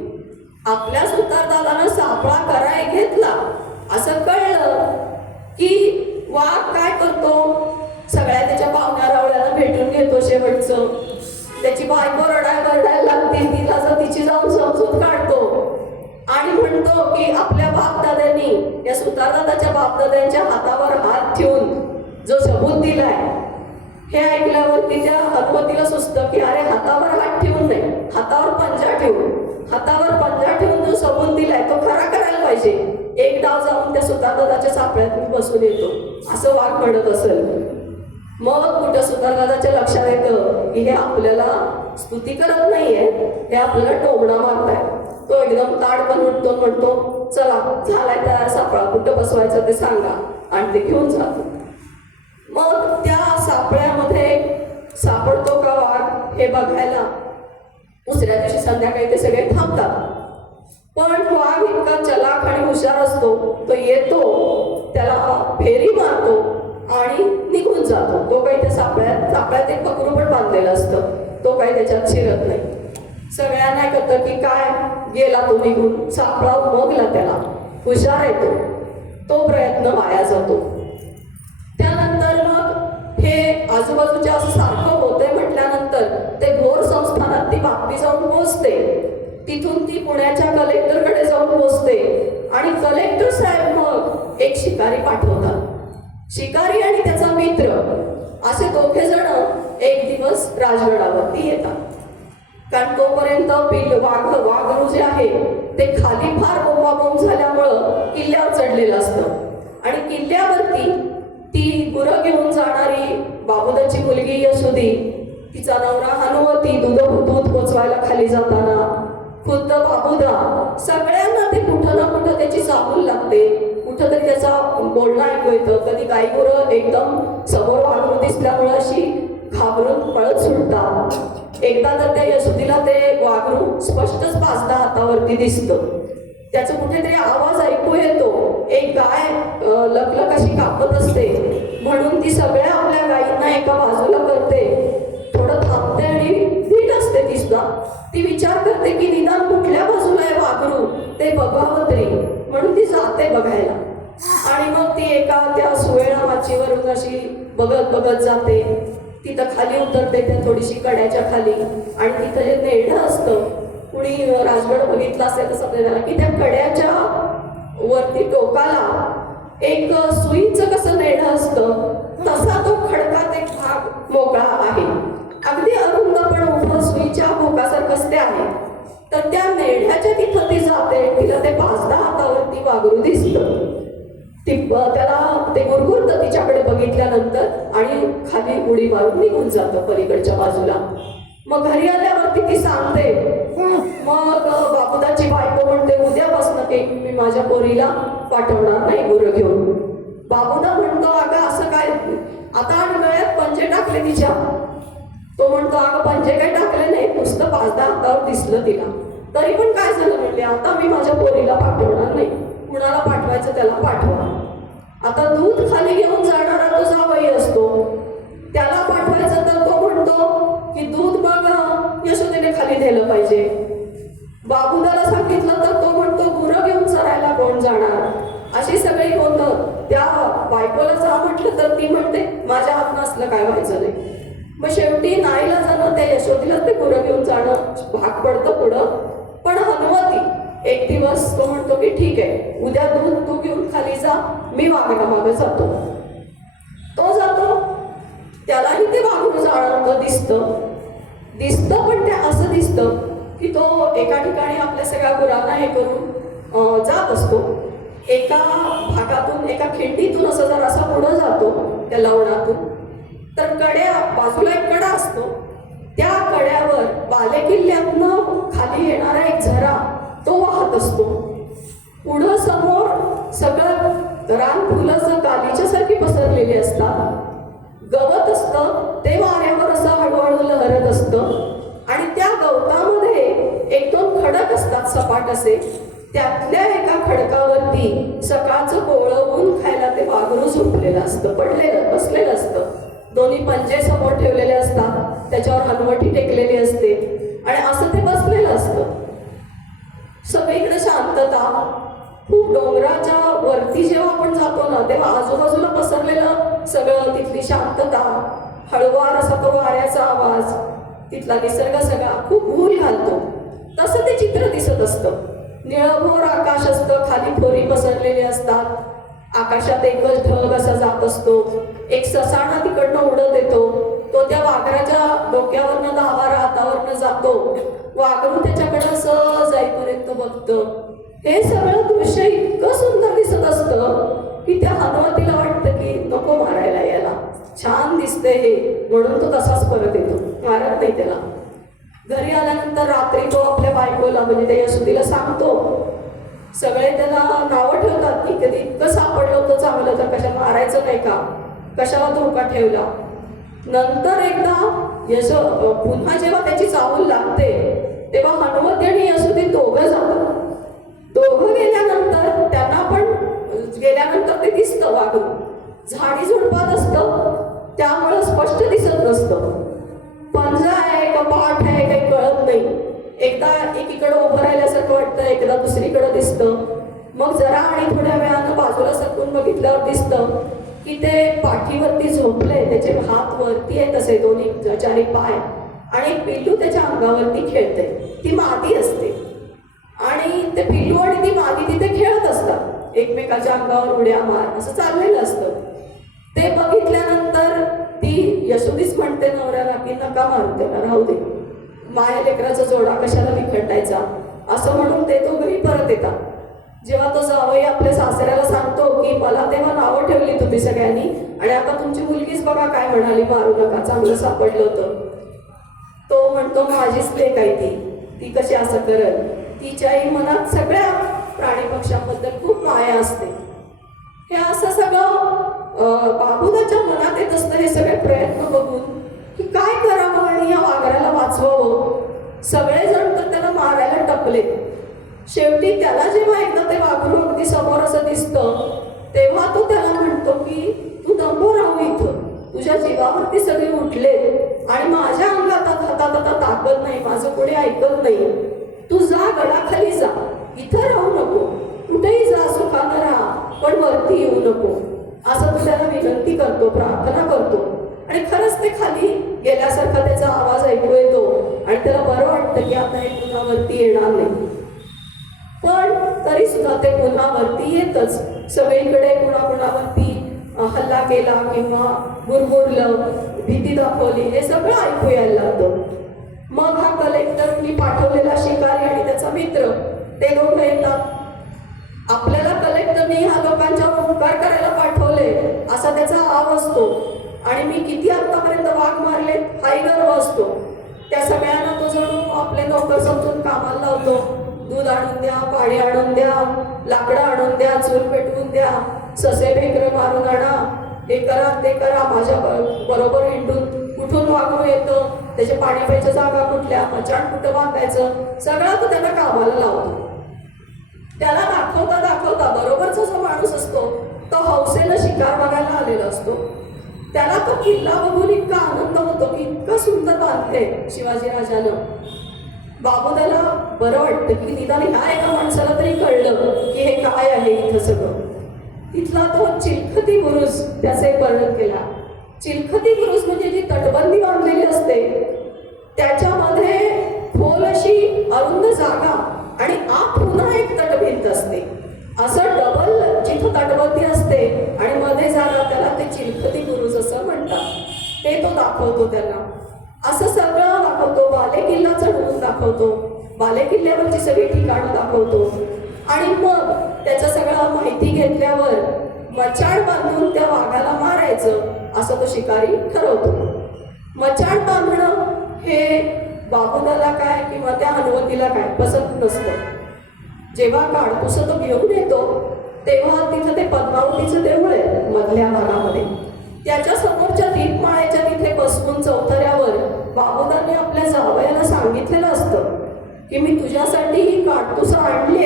आपल्या सुतारदादानं सापळा कराय घेतला असं कळलं की वाघ काय करतो, सगळ्या त्याच्या पाहुण्या रावळ्याला भेटून घेतो. शेवटचं त्याची बायको रडायला लागते, तिला जर तिची जाऊन समजूत काढतो आणि म्हणतो की आपल्या बापदाद्यांनी, या सुतारदादाच्या बापदाद्यांच्या हातावर हात ठेवून जो सबूत दिलाय, हे ऐकल्यावरती त्या हनुवतीला सुचतं की अरे हातावर हात ठेवून नाही, हातावर पंजा ठेवून जो सबूत दिलाय तो खरा करायला पाहिजे. एक डाव जाऊन त्या सुतारदादाच्या सापळ्यात बसून येतो, असं वाघ म्हणत असेल. मग कुठं सुतारदादाच्या लक्षात येतं की हे आपल्याला स्तुती करत नाहीये, हे आपल्याला टोमणा मारताय. तो एकदम ताडपण उठतो, म्हणतो चला झालाय त्या सापळा, कुठं बसवायचं ते सांगा, आणि ते घेऊन जातो. मग त्या सापळ्यामध्ये सापडतो का वाघ हे बघायला दुसऱ्या दिवशी संध्याकाळी ते सगळे थांबतात. पण वाघ इतका चलाख आणि हुशार असतो, तो येतो, त्याला फेरी मारतो आणि निघून जातो. तो काही त्या सापळ्यात एक पकडू पण बांधलेलं असतं, तो काही त्याच्यात शिरत नाही. सगळ्यांना कळतं की काय गेला तो निघून, सापळा उमगला, त्याला हुशार येतो, तो प्रयत्न वाया जातो. त्यानंतर मग हे आजूबाजूच्या असं सारखं होतंय म्हटल्यानंतर ते भोर संस्थानात ती बातमी जाऊन पोहोचते. तिथून ती पुण्याच्या कलेक्टरकडे जाऊन पोहोचते आणि कलेक्टर साहेब मग एक शिकारी पाठवतात. शिकारी आणि त्याचा मित्र असे दोघे जण एक दिवस राजगडावरती येतात. कारण तोपर्यंत वाघरू जे आहे ते खाली फार बोंबाबोंब झाल्यामुळं किल्ल्यावर चढलेलं असतं आणि किल्ल्यावरती ती गुरं घेऊन जाणारी बाबुदाची मुलगी यशोदी, तिचा नवरा हनुवती दूध पोचवायला खाली जाताना, खुद्द बाबुदा, सगळ्यांना ते कुठं ना कुठं त्याची चाहूल लागते. कुठं तरी त्याचा बोलणं ऐकू येतं. कधी गाई गुरं एकदम समोर वाघरू दिसल्यामुळे अशी घाबरून पळत सुटतात. एकदा तर त्या यशोदीला ते वाघरू स्पष्टच 5-10 हातावरती दिसतं. त्याचा कुठेतरी आवाज ऐकू येतो. एक गाय लकलक अशी कापत असते, म्हणून ती सगळ्या आपल्या गायींना एका बाजूला करते, थोडं थांबते आणि धीट असते. ती सुद्धा ती विचार करते की निदान कुठल्या बाजूला आहे वाघरू ते बघावं तरी, म्हणून ती जाते बघायला. आणि मग ती एका त्या सुवेळा माचीवरून अशी बघत जाते. तिथं खाली उतरते त्या थोडीशी कड्याच्या खाली, आणि तिथं जे नेढं असतं, कुणी राजगड बघितला असेल तर समजेल की त्या कड्याच्या वरती टोकाला एक सुईचं कसं नेढं असतं तसा तो खडकात एक भाग मोकळा आहे. अगदी अरुंद पण उभं सुईच्या भोकासारखं ते आहे. तर त्या नेढ्याच्या तिथं ती जाते. तिला ते 5-10 हातावरती वाघरू दिसतं. त्याला ते गुरगुरतं तिच्याकडे बघितल्यानंतर आणि खाली उडी मारून निघून जातं पलीकडच्या बाजूला. मग घरी आल्यावरती ती सांगते. मग बाबुदाची बायको म्हणते उद्यापासून की मी माझ्या पोरीला पाठवणार नाही गुरं घेऊन. बाबुदा म्हणतो अगं असं काय, आता आणि गळ्यात पंजे टाकले तिच्या. तो म्हणतो अगं पंजे काही टाकले नाही, नुसतं 5-10 हातावर दिसलं तिला. तरी पण काय झालं म्हणले, आता मी माझ्या पोरीला पाठवणार नाही, कुणाला पाठवायचं त्याला पाठवा. आता दूध खाली घेऊन जाणारा तो जावई असतो, त्याला पाठवायचं तर तो म्हणतो की दूध मग यशोदेने खाली नेलं पाहिजे. बाबुदाला सांगितलं तर तो म्हणतो गुरं घेऊन चरायला कोण जाणार. अशी सगळी होतं. त्या बायकोला जा म्हटलं तर ती म्हणते माझ्या हातनं असलं काय व्हायचं नाही. मग शेवटी नाईला जाणं त्या यशोदीला ते गुरं घेऊन जाणं भाग पडतं पुढं. पण हनुवती एक दिवस तो म्हणतो की ठीक आहे, उद्या दूध तू घेऊन खाली जा, मी वाघरामागे जातो. तो जातो, त्यालाही ते वाघून जाळं दिसतं पण ते असं दिसतं की तो एका ठिकाणी आपल्या सगळ्या गुरांना हे करून जात असतो. एका भागातून, एका खिंडीतून असं जरासा पुढं जातो त्या लवणातून. तर बाजूला एक कडा असतो, त्या कड्यावर बालेकिल्ल्यातनं खाली येणारा एक झरा तो वाहत असतो. पुढं समोर सगळं रान फुलं गालीच्या सारखी पसरलेली असतात, गवत असतं, ते वाऱ्यावर असं हळूहळू लहरत असतं. आणि त्या गवतामध्ये एक दोन खडक असतात सपाट असे, त्यातल्या एका खडकावरती सकाळचं कोवळं ऊन खायला ते वाघरू झोपलेलं असतं, बसलेलं असतं. दोन्ही पंजे समोर ठेवलेले असतात, त्याच्यावर हनुवटी टेकलेली असते आणि असं ते बसलेलं असतं. सगळीकडे शांतता. खूप डोंगराच्या वरती जेव्हा आपण जातो ना, तेव्हा आजूबाजूला पसरलेलं सगळं, तिथली शांतता, हळुवार असा तो वाऱ्याचा आवाज, तिथला निसर्ग सगळा खूप भूल घालतो. तसं ते चित्र दिसत असतं. निळभोर आकाश असतं, खाली फोरी पसरलेली असतात, आकाशात एकच ढग असा जात असतो. एक ससाणा तिकडनं उडत येतो, तो त्या वाघराच्या डोक्यावरनं 10-12 हातावरनं जातो. वाघरू त्याच्याकडं सहज जाईपर्यंत बघतं. हे सगळं दृश्य इतकं सुंदर दिसत असतं की त्या हनुवटीला वाटतं की नको मारायला याला, छान दिसतंय हे, म्हणून तो तसाच परत येतो, मारत नाही त्याला. घरी आल्यानंतर रात्री तो आपल्या बायकोला म्हणजे त्या यशोदीला सांगतो. सगळे त्याला नावं ठेवतात की कधी इतकं सापडलं होतं चांगलं, तर कशा मारायचं नाही का, कशाला धोका ठेवला. नंतर एकदा पुन्हा जेव्हा त्याची चाहूल लागते तेव्हा हनुवती आणि यशोदी दोघं जातात. दोघं गेल्यानंतर त्यांना पण गेल्यानंतर ते दिसतं वाघू झाडी झुडपात असतं, त्यामुळं स्पष्ट दिसत नसतं. पंजा आहे का पाठ आहे काही कळत नाही. एकदा एकीकडे उभं राहिल्यासारखं वाटतं, एकदा दुसरीकडे दिसतं. मग जरा आणि थोड्या वेळानं बाजूला सरकून बघितल्यावर दिसतं की ते पाठीवरती झोपले, त्याचे हात वरती आहेत असे दोन्ही चारी पाय, आणि एक पिल्लू त्याच्या अंगावरती खेळते. ती मादी असते आणि ते पिल्लू आणि ती मादी तिथे खेळत असतात, एकमेकाच्या अंगावर उड्या मार असं चाललेलं असतं. ते बघितल्यानंतर ती यशोदीच म्हणते नवऱ्याला की नका मारू त्याला, राहू दे, माया लेकराचा जोडा कशाला विखटायचा, असं म्हणून ते दोघंही परत येतात. जेव्हा तो जावई आपल्या सासऱ्याला सांगतो की मला तेव्हा नावं ठेवली तुम्ही सगळ्यांनी आणि आता तुमची मुलगीच बघा काय म्हणाली, मारू नका, चांगलं सापडलं होतं. तो म्हणतो माझीच लेक आहे ती कशी असं करत. तिच्याही मनात सगळ्या प्राणी पक्ष्यांबद्दल खूप माया असते. हे असं सगळं बाबुदाच्या मनात येत असतं. हे सगळे प्रयत्न बघून की काय करावं आणि या वाघराला वाचवावं. सगळेजण तर त्याला मारायला टपले. शेवटी त्याला जेव्हा एकदा ते वाघरू अगदी समोर असं दिसतं तेव्हा तो त्याला म्हणतो की तू नको राहू इथं, तुझ्या जीवावरती सगळे उठले आणि माझ्या अंगात आता ताकद नाही, माझं कोणी ऐकत नाही, तू जा गडाखाली जा, इथं राहू नको, कुठेही जा, सुखानं राहा, पण वरती येऊ नको, असं तो त्याला विनंती करतो, प्रार्थना करतो. आणि खरंच ते खाली गेल्यासारखा त्याचा आवाज ऐकू येतो आणि त्याला बरं वाटतं की आता हे पुन्हा वरती येणार नाही. पण तरी सुद्धा ते पुन्हा वरती येतच. सगळीकडे कुणाकुणावरती हल्ला केला किंवा गुरगुरलं, भीती दाखवली, हे सगळं ऐकू यायला लागतं. मग हा कलेक्टरनी पाठवलेला शिकारी आणि त्याचा मित्र ते दोघं येतात. आपल्याला कलेक्टरने ह्या लोकांच्या उपकार करायला पाठवले असा त्याचा आव असतो आणि मी किती आतापर्यंत वाघ मारले हाही गर्व असतो. त्या सगळ्यांना तो जणू आपले नोकर समजून कामाला लावतो. दूध आणून द्या, पाणी आणून द्या, लाकडं आणून द्या, चूल पेटवून द्या, ससे भेकरं मारून आणा, हे करा ते करा, माझ्या बरोबर हिंडून कुठून वाघरू येतं, त्याचे पाणी प्यायच्या जागा कुठल्या, मचाण कुठं बांधायचं, सगळं तो त्यांना कामाला लावतो. त्याला दाखवता बरोबरचा जो माणूस असतो तो हौसेनं शिकार बघायला आलेला असतो. त्याला तो किल्ला बघून इतका आनंद होतो की इतकं सुंदर बांधले शिवाजी राजानं. बाबुदाला बरं वाटतं की निदान ह्या एका माणसाला तरी कळलं की हे काय आहे इथं सगळं. तिथला तो चिलखती बुरुज त्याचा एक वर्णन केला. चिलखती बुरुज म्हणजे जी तटबंदी बांधलेली असते त्याच्यामध्ये खोल अशी अरुंद जागा आणि आत पुन्हा एक तटभिंत असते. असं डबल जिथं तटबंदी असते आणि मध्ये जागा, त्याला ते चिलखती बुरुज असं म्हणतात, ते तो दाखवतो त्यांना. असं सगळं दाखवतो. बाले किल्ला चढवून दाखवतो, बाले किल्ल्यावरची सगळी ठिकाणं दाखवतो. आणि मग त्याचं सगळं माहिती घेतल्यावर मचाण बांधून त्या वाघाला मारायचं असं तो शिकारी ठरवतो. मचाण बांधणं हे बाबुदाला काय किंवा त्या हनुवतीला काय पसंत नसतं. जेव्हा काडतुसं तो घेऊन येतो तेव्हा तिथं ते पद्मावतीचं देऊळ आहे मधल्या भागामध्ये, त्याच्या समोरच्या दीपमाळ्याच्या तिथे बसवून चौथऱ्यावर बाबुदाने आपल्या जावयाला सांगितलेलं असतं की मी तुझ्यासाठी ही काडतुसं आणली,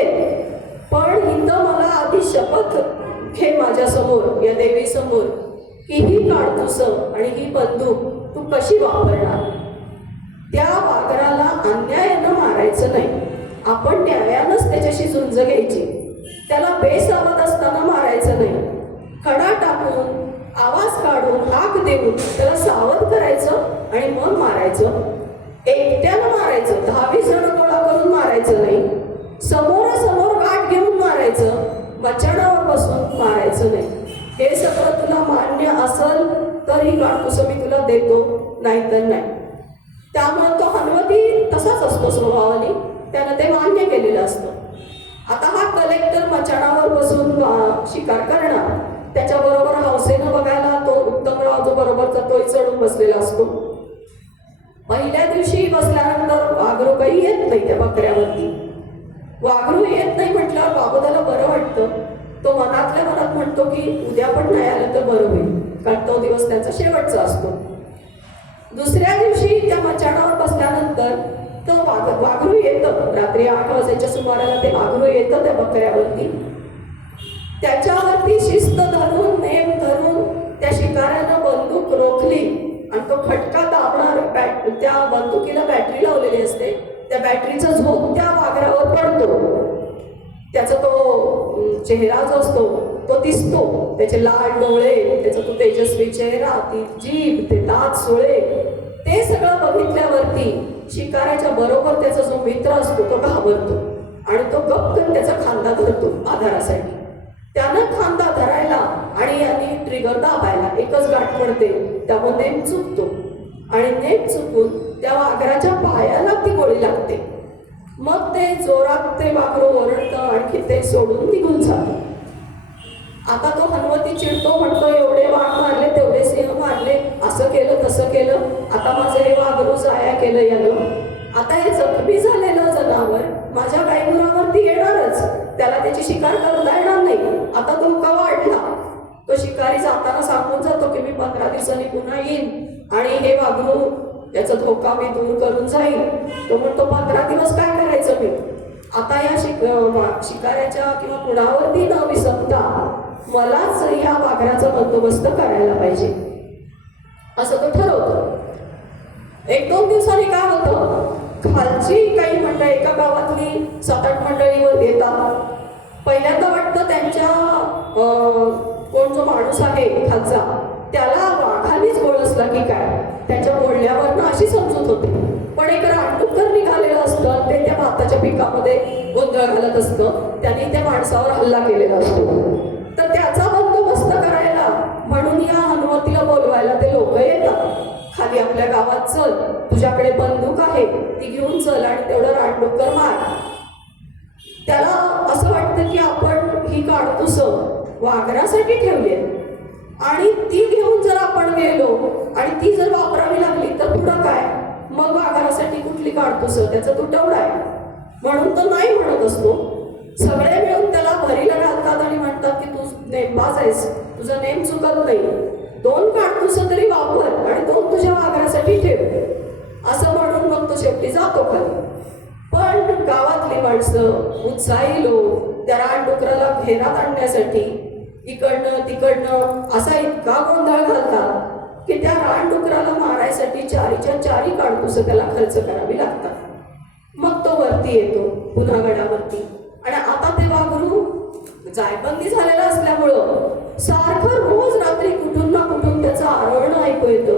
पण इथं मला आधी शपथ घे माझ्यासमोर, या देवीसमोर, की ही काडतुसं आणि ही बंदूक तू कशी वापरणार. त्या वाघराला अन्यायानं मारायचं नाही, आपण न्यायानंच त्याच्याशी झुंज घ्यायची. त्याला बेसावध असताना मारायचं नाही, खडा टाकून आवाज काढून हाक देऊन त्याला सावध करायचं आणि मग मारायचं. एकट्यानं मारायचं, 10-20 जण गोळा करून मारायचं नाही, समोरासमोर गाठ घेऊन मारायचं, मचाणावर बसून मारायचं नाही. हे सगळं तुला मान्य असेल तर ही काडतुसं मी तुला देतो, नाहीतर नाही. त्यामुळे तो हनुवती तसाच असतो स्वभावाने, त्यानं ते मान्य केलेलं असतं. आता हा कलेक्टर मचाणावर बसून शिकार करणार, त्याच्याबरोबर हौसेनं बघायला तो उत्तमराव जो बरोबरचा तोही चढून बसलेला असतो. पहिल्या दिवशी बसल्यानंतर वाघरू काही येत नाही त्या बकऱ्यावरती. वाघरू येत नाही म्हटल्यावर बाबुदाला बरं वाटतं. तो मनातल्या मनात म्हणतो की उद्या पण नाही आलं तर बरं होईल, कारण तो दिवस त्याचा शेवटचा असतो. दुसऱ्या दिवशी त्या मचाणावर बसल्यानंतर तो वाघरू येतं. रात्री 8 वाजायच्या सुमाराला ते वाघरू येतं त्या बकऱ्यावरती. त्याच्यावरती शिस्त धरून, नेम धरून त्या शिकाऱ्यानं बंदूक रोखली आणि तो खटका दाबणार. त्या बंदुकीला बॅटरी लावलेली असते, त्या बॅटरीचा झोप त्या वाघरावर पडतो. त्याचा तो चेहरा जो असतो तो दिसतो, त्याचे लाल डोळे, त्याचा तो तेजस्वी चेहरा, ती जीभ, ते दात सुळे, ते सगळं बघितल्यावरती शिकाऱ्याच्या बरोबर त्याचा जो मित्र असतो तो घाबरतो आणि तो गपकन त्याचा खांदा धरतो आधारासाठी. त्यानं खांदा धरायला आणि यांनी ट्रिगर दाबायला एकच गाठ पडते, त्यामुळे नेम चुकतो आणि नेम चुकून त्या वाघराच्या पायाला ती गोळी लागते. मग ते जोरात ते वाघरू ओरडतं, आणखी ते सोडून निघून जातं. आता तो हनुवती चिडतो, म्हणतो एवढे वाघ मारले, तेवढे सिंह मारले, असं केलं तसं केलं, आता माझं हे वाघरू जाया केलं यानं. आता हे जखमी झालेलं जनावर माझ्या गायगुरावरती येणारच, त्याला त्याची शिकार करता येणार नाही. आता धोका वाढला. तो शिकारी जाताना सांगून जातो की मी 15 दिवसांनी पुन्हा येईन आणि हे वाघरू याचा धोका मी दूर करून जाईल. तो म्हणतो 15 दिवस काय करायचं मी, आता या शिकाऱ्याच्या किंवा कुणावरती न विसरता मलाच या वाघराचा बंदोबस्त करायला पाहिजे असं तो ठरवतो. 1-2 दिवसांनी काय होतं, खालची काही मंडळी, एका गावातली 7-8 मंडळीवर येतात. पहिल्यांदा वाटतं त्यांच्या कोण जो माणूस आहे खालचा त्याला वाघानेच गोळसला की काय, त्यांच्या बोलण्यावरनं अशी समजूत होते. पण एक रानडुक्कर निघालेलं असतं, ते त्या भाताच्या पिकामध्ये गोंधळ घालत असतं, त्यांनी त्या माणसावर हल्ला केलेला असतो. तर त्याचा बंदोबस्त करायला म्हणून या हनुवतीला बोलवायला ते लोक येतात. खाली आपल्या गावात चल, तुझ्याकडे बंदूक आहे ती घेऊन चल आणि तेवढं रानडुक्कर मार. त्याला असं वाटतं की आपण ही काडतुसं वाघरासाठी ठेवली आणि ती घेऊन जर आपण गेलो आणि ती जर वापरावी लागली तर पुढं काय, मग वाघरासाठी कुठली काडतुसं, त्याचा तुटवडा आहे. म्हणून तो नाही म्हणत असतो. सगळे मिळून त्याला भरीला घालतात आणि म्हणतात की तू नेमबाज आहेस, तुझा नेम चुकत नाही, 2 काडतुसं तरी वापर आणि 2 तुझ्या वाघरासाठी ठेव, असं म्हणून मग तो शेवटी जातो खाली. पण गावातली माणसं, उत्साही लोक त्या रानडुकराला घेरात आणण्यासाठी इकडनं तिकडनं असा इतका गोंधळ घालतात की त्या रानडुकराला मारायसाठी 4च्या 4 काडतुसं त्याला खर्च करावी लागतात. मग तो वरती येतो पुन्हा गडावरती आणि आता ते वाघरू जायबंदी झालेलं असल्यामुळं सारखं रोज रात्री कुठून ना कुठून त्याचं आरवणं ऐकू येतं,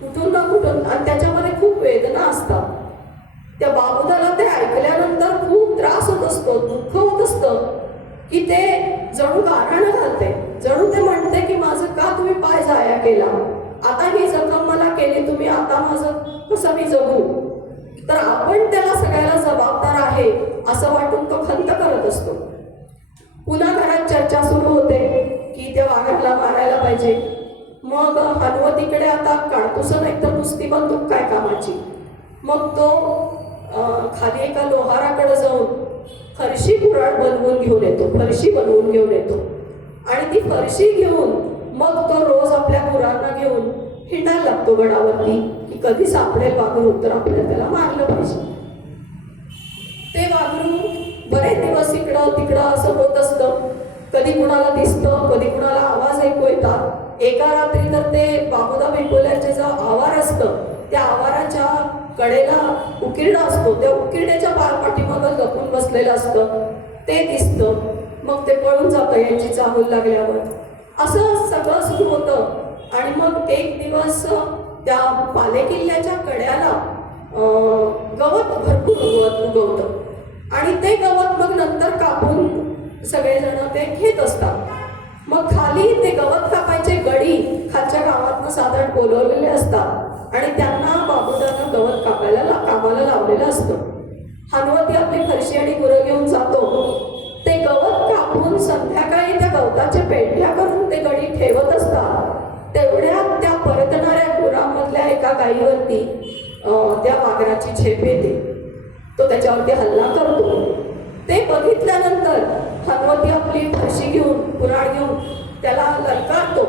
कुठून ना कुठून, आणि त्याच्यामध्ये खूप वेदना असतात. त्या बाबुदाला ते ऐकल्यानंतर खूप त्रास केला, आता ही जखम मला केली तुम्ही, आता माझं कसं मी जगू. तर आपण त्याला सगळ्याला जबाबदार आहे असं वाटून तो खंत करत असतो. पुन्हा घरात चर्चा सुरू होते की त्या वाघाला मारायला पाहिजे. मग हनुवतीकडे आता काडतुसं नाही तर नुसती बंदूक काय कामाची. मग तो खाली एका लोहाराकडे जाऊन फरशी कुऱ्हाड बनवून घेऊन येतो, फरशी बनवून घेऊन येतो. आणि ती फरशी घेऊन मग तो रोज आपल्या गुरांना घेऊन हिंडायला लागतो गडावरती की कधी सापडेल वाघरू तर आपल्याला त्याला मारलं पाहिजे. ते वाघरू बरेच दिवस इकडं तिकडं असं होत असतं. कधी कुणाला दिसतं, कधी कुणाला आवाज ऐकू येतात. एका रात्री तर ते बाबुदा बिटोल्याचे जो आवार असतं त्या आवाराच्या कडेला उकिरडा असतो, त्या उकिरड्याच्या पाठीमागं लपून बसलेलं असतं ते दिसतं. मग ते पळून जातं यांची चाहूल लागल्यावर. असं सगळं सुरू होतं. आणि मग एक दिवस त्या बालेकिल्ल्याच्या कड्याला गवत भरपूर उगवतं आणि ते गवत मग नंतर कापून सगळेजण ते घेत असतात. मग खाली ते गवत कापायचे गडी खालच्या गावातनं साधारण बोलवलेले असतात आणि त्यांना बाबुदानं गवत कामाला लावलेलं असतं. हनुवती आपली फरशी आणि गुरं घेऊन जातो. ते गवत कापून संध्याकाळी त्या गवताच्या पेंढ्या करून ते गडी ठेवत असतात. तेवढ्यात त्या परतणाऱ्या गुरांमधल्या एका गाईवरती त्या वाघराची झेप येते. तो त्याच्यावरती हल्ला करतो. ते बघितल्यानंतर हनुवती आपली फरशी घेऊन कुऱ्हाड घेऊन त्याला ललकारतो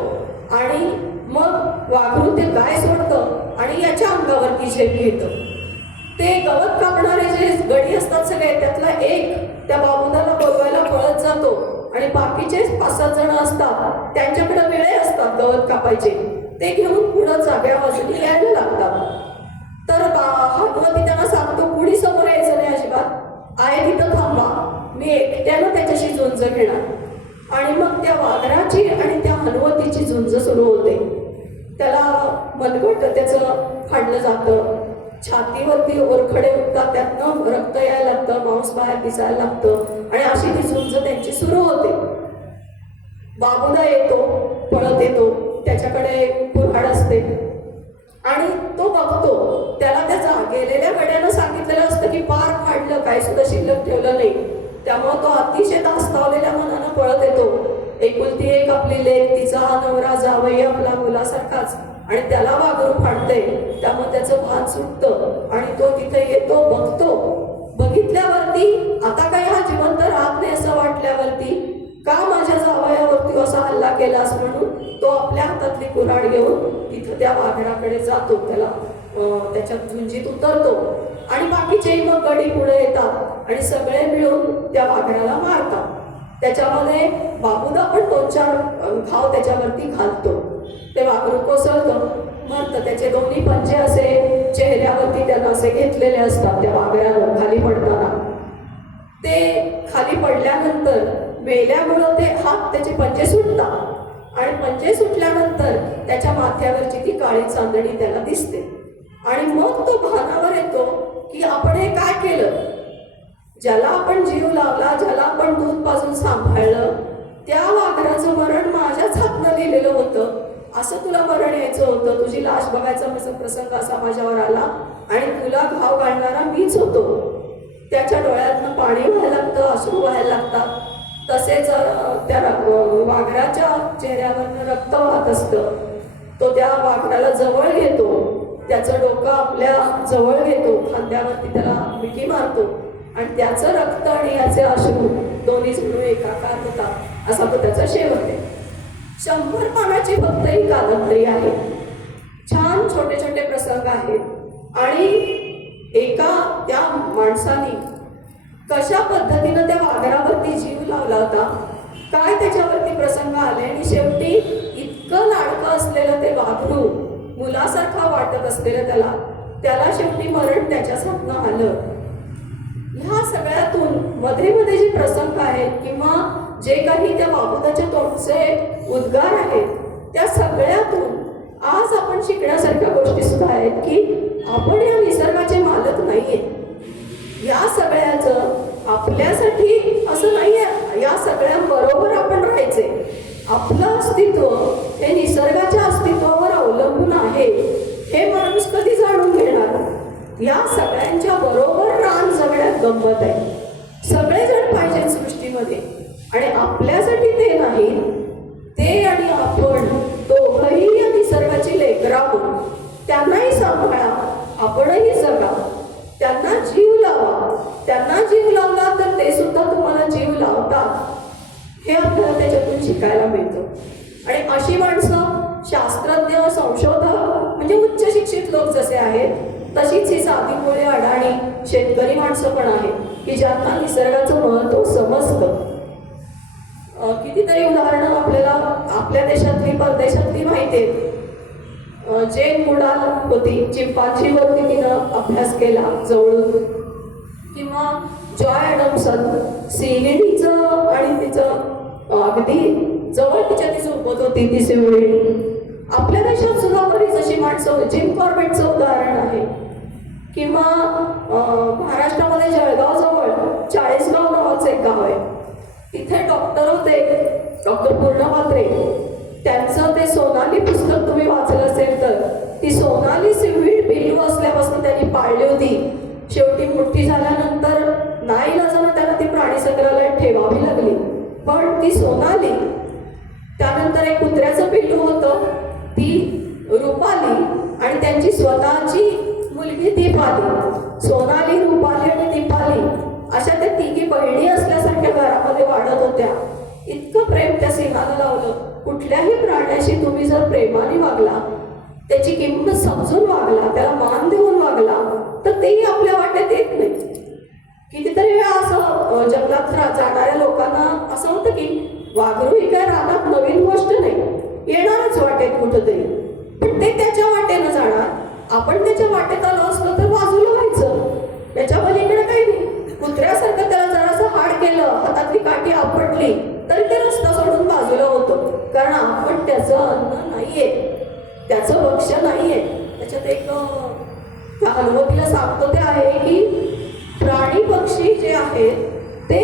आणि मग वाघरू ते गाय सोडतं आणि याच्या अंगावरती झेप घेतं. ते गवत कापणारे जे गडी असतात सगळे त्यातला एक त्या बाबुदाला बोलवायला पळत जातो आणि बाकीचे 5-7 जण असतात त्यांच्याकडे वेळे असतात गवत कापायचे, ते घेऊन पुढं जाग्या बाजूने यायला लागतात. तर हनुवती त्यांना सांगतो कुणी समोर यायचं नाही अजिबात, आहे तिथं थांबा, मी एकट्यानं त्याच्याशी झुंज घेणार. आणि मग त्या वाघराची आणि त्या हनुवतीची झुंज सुरू होते. त्याला मनगट त्याचं फाडलं जातं, छातीवरती ओरखडे उठतात, त्यातनं रक्त यायला लागतं, मांस बाहेर दिसायला लागतं आणि अशी ती झुंज त्यांची सुरू होते. बाबुदा येतो, पळत येतो, त्याच्याकडे कुऱ्हाड असते आणि तो बघतो. त्याला त्याचा गेलेल्या गड्यानं सांगितलेलं असतं की पार फाडलं, काही सुद्धा शिल्लक ठेवलं नाही. त्यामुळे तो अतिशय धास्तावलेल्या मनानं पळत येतो. एकुलती एक आपली लेक, तिचा हा नवरा जावई आपला मुलासारखाच आणि त्याला वाघरू फाडते. त्यामुळे त्याचं भान सुटतं आणि तो तिथे येतो, बघतो. बघितल्यावरती आता काही हा जिवंत राहत नाही असं वाटल्यावरती का माझ्या जावयावरती असा हल्ला केलास म्हणून तो आपल्या हातातली कुऱ्हाड घेऊन तिथं त्या वाघराकडे जातो. त्याला त्याच्या झुंजीत उतरतो आणि बाकीचेही मग गडी पुढे येतात आणि सगळे मिळून त्या वाघराला मारतात. त्याच्यामध्ये बाबुदा पण 2-4 घाव त्याच्यावरती घालतो. ते वाघरू कोसळतं, मरतं. त्याचे दोन्ही पंजे असे चेहऱ्यावरती त्याला असे घेतलेले असतात त्या वाघरावर खाली पडताना. ते खाली पडल्यानंतर मेल्यामुळं ते हात त्याचे पंजे सुटतात आणि पंजे सुटल्यानंतर त्याच्या माथ्यावरची ती काळी चांदणी त्याला दिसते आणि मग तो भानावर येतो की आपण हे काय केलं. ज्याला आपण जीव लावला, ज्याला आपण दूध पाजून सांभाळलं, त्या वाघराचं मरण माझ्याच हातनं लिहिलेलं होतं. असं तुला मरण यायचं होतं, तुझी लाश बघायचा माझा प्रसंग असा माझ्यावर आला आणि तुला घाव घालणारा मीच होतो. त्याच्या डोळ्यातनं पाणी व्हायला लागतं, अश्रू व्हायला लागतात. तसेच त्या वाघराच्या चेहऱ्यावरनं रक्त वाहत असतं. तो त्या वाघराला जवळ घेतो, त्याचं डोकं आपल्या जवळ घेतो, खांद्यावरती त्याला मिठी मारतो आणि त्याचं रक्त आणि याचे अश्रू दोन्ही जणू एकाकार होतात. असा तो त्याचा शेवट आहे. 100 पानाची फक्त ही कादंबरी आहे. छान छोटे छोटे प्रसंग आहेत आणि एका त्या माणसाने कशा पद्धतीनं त्या वाघरावरती जीव लावला होता, काय त्याच्यावरती प्रसंग आले आणि शेवटी इतकं लाडकं असलेलं ते वाघरू, मुलासारखा वाटत असलेलं त्याला शेवटी मरण त्याच्याच हातनं आलं. ह्या सगळ्यातून मध्ये मध्ये जे प्रसंग आहेत किंवा जे काही त्या बाबुदाच्या तोंडचे उद्गार आहेत त्या सगळ्यातून आज आपण शिकण्यासारख्या गोष्टी सुद्धा आहेत की आपण या निसर्गाचे मालक नाहीये. या सगळ्याचं आपल्यासाठी असं नाही आहे, या सगळ्यांबरोबर आपण राहायचे. आपलं अस्तित्व हे निसर्गाच्या अस्तित्व या सगळ्यांच्या बरोबर रान जगण्यात गंमत आहे. सगळेजण पाहिजेत सृष्टीमध्ये आणि आपल्यासाठी ते नाही, ते आणि आपण दोघंही या निसर्गाची लेकरं आहोत. त्यांनाही सांभाळा, आपणही जगा, त्यांना जीव लावा. त्यांना जीव लावला तर ते सुद्धा तुम्हाला जीव लावतात. हे आपल्याला त्याच्यातून शिकायला मिळतं. आणि अशी माणसं शास्त्रज्ञ, संशोधक म्हणजे उच्च शिक्षित लोक जसे आहेत, तशीच ही साधी मुळे अडाणी शेतकरी माणसं पण आहेत की ज्यांना निसर्गाचं महत्त्व समजतं. कितीतरी उदाहरणं आपल्याला आपल्या देशातली, परदेशातली माहिती आहेत. जेन गुडाल होती, चिंपांझीवरती तिनं अभ्यास केला जवळून. किंवा जॉय ॲडम्सन, सिव्हिडीचं आणि तिचं अगदी जवळ तिच्या ती झोपत होती ती सिव्हिडी. आपल्या देशात सुद्धा बरीच अशी माणसं, जिम कॉर्बेटचं उदाहरण आहे. किंवा महाराष्ट्रामध्ये जळगाव जवळ चाळीसगाव नावाचं एक गाव आहे. तिथे डॉक्टर होते, डॉक्टर पूर्णपात्रे. त्यांचं ते सोनाली पुस्तक तुम्ही वाचलं असेल तर, ती सोनाली सिव्हिड बिल्लू असल्यापासून त्यांनी पाळली होती. शेवटी मोठी झाल्यानंतर नाईलाजानं त्यांना ती प्राणी संग्रहालयात ठेवावी लागली. पण ती सोनाली, त्यानंतर एक कुत्र्याचं पिल्लू होतं, ती रुपाली आणि त्यांची स्वतःची मुलगी दीपाली. सोनाली, रुपाली आणि दीपाली अशा त्या तिघी बहिणी असल्यासारख्या घरामध्ये वाढत होत्या. इतकं प्रेम त्या सिंहानं लावलं. कुठल्याही प्राण्याशी तुम्ही जर प्रेमाने वागला, त्याची किंमत समजून वागला, त्याला मान देऊन वागला, तर तेही आपल्या वाटेत येत नाही. कितीतरी वेळा असं जंगलात जाणाऱ्या लोकांना असं होतं की वाघरू ही काय रानात नवीन गोष्ट नाही, येणारच वाटेत कुठंतरी. पण ते त्याच्या वाटेनं जाणार, आपण त्याच्या वाटेत आलो असलो तर बाजूला व्हायचं. त्याच्या पलीकडे काही नाही. कुत्र्यासारखं त्याला जरासं हाड केलं, हातातली काठी आपटली तरी ते रस्ता सोडून बाजूला होतो. कारण आपण त्याचं अन्न नाहीये, त्याचं भक्ष नाहीये. त्याच्यात एक त्या हनुमतीला सांगतो ते आहे की प्राणी पक्षी जे आहेत ते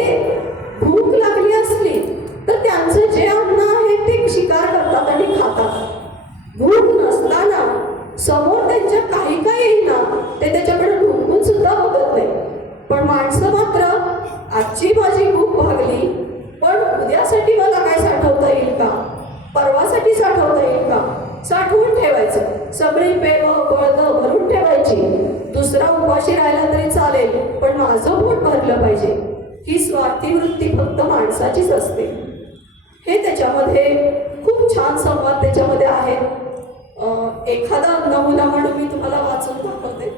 भूक लागली असली तर त्यांचं जे अन्न आहे ते शिकार करतात आणि खातात. भूक नसताना समोर त्यांच्या काही येईना ते त्याच्याकडे ढुंकून सुद्धा बघत नाही. पण माणसं मात्र आजची माझी भूक भागली, पण उद्यासाठी मला काय साठवता येईल का, परवासाठी साठवता येईल का, साठवून ठेवायचं. सगळी पेव बळद भरून ठेवायची. दुसरा उपाशी राहिला तरी चालेल, पण माझं पोट भरलं पाहिजे. ही स्वार्थी वृत्ती फक्त माणसाचीच असते. हे त्याच्यामध्ये खूप छान संवाद त्याच्यामध्ये आहे. एखादा नमुना म्हणून मी तुम्हाला वाचून दाखवते.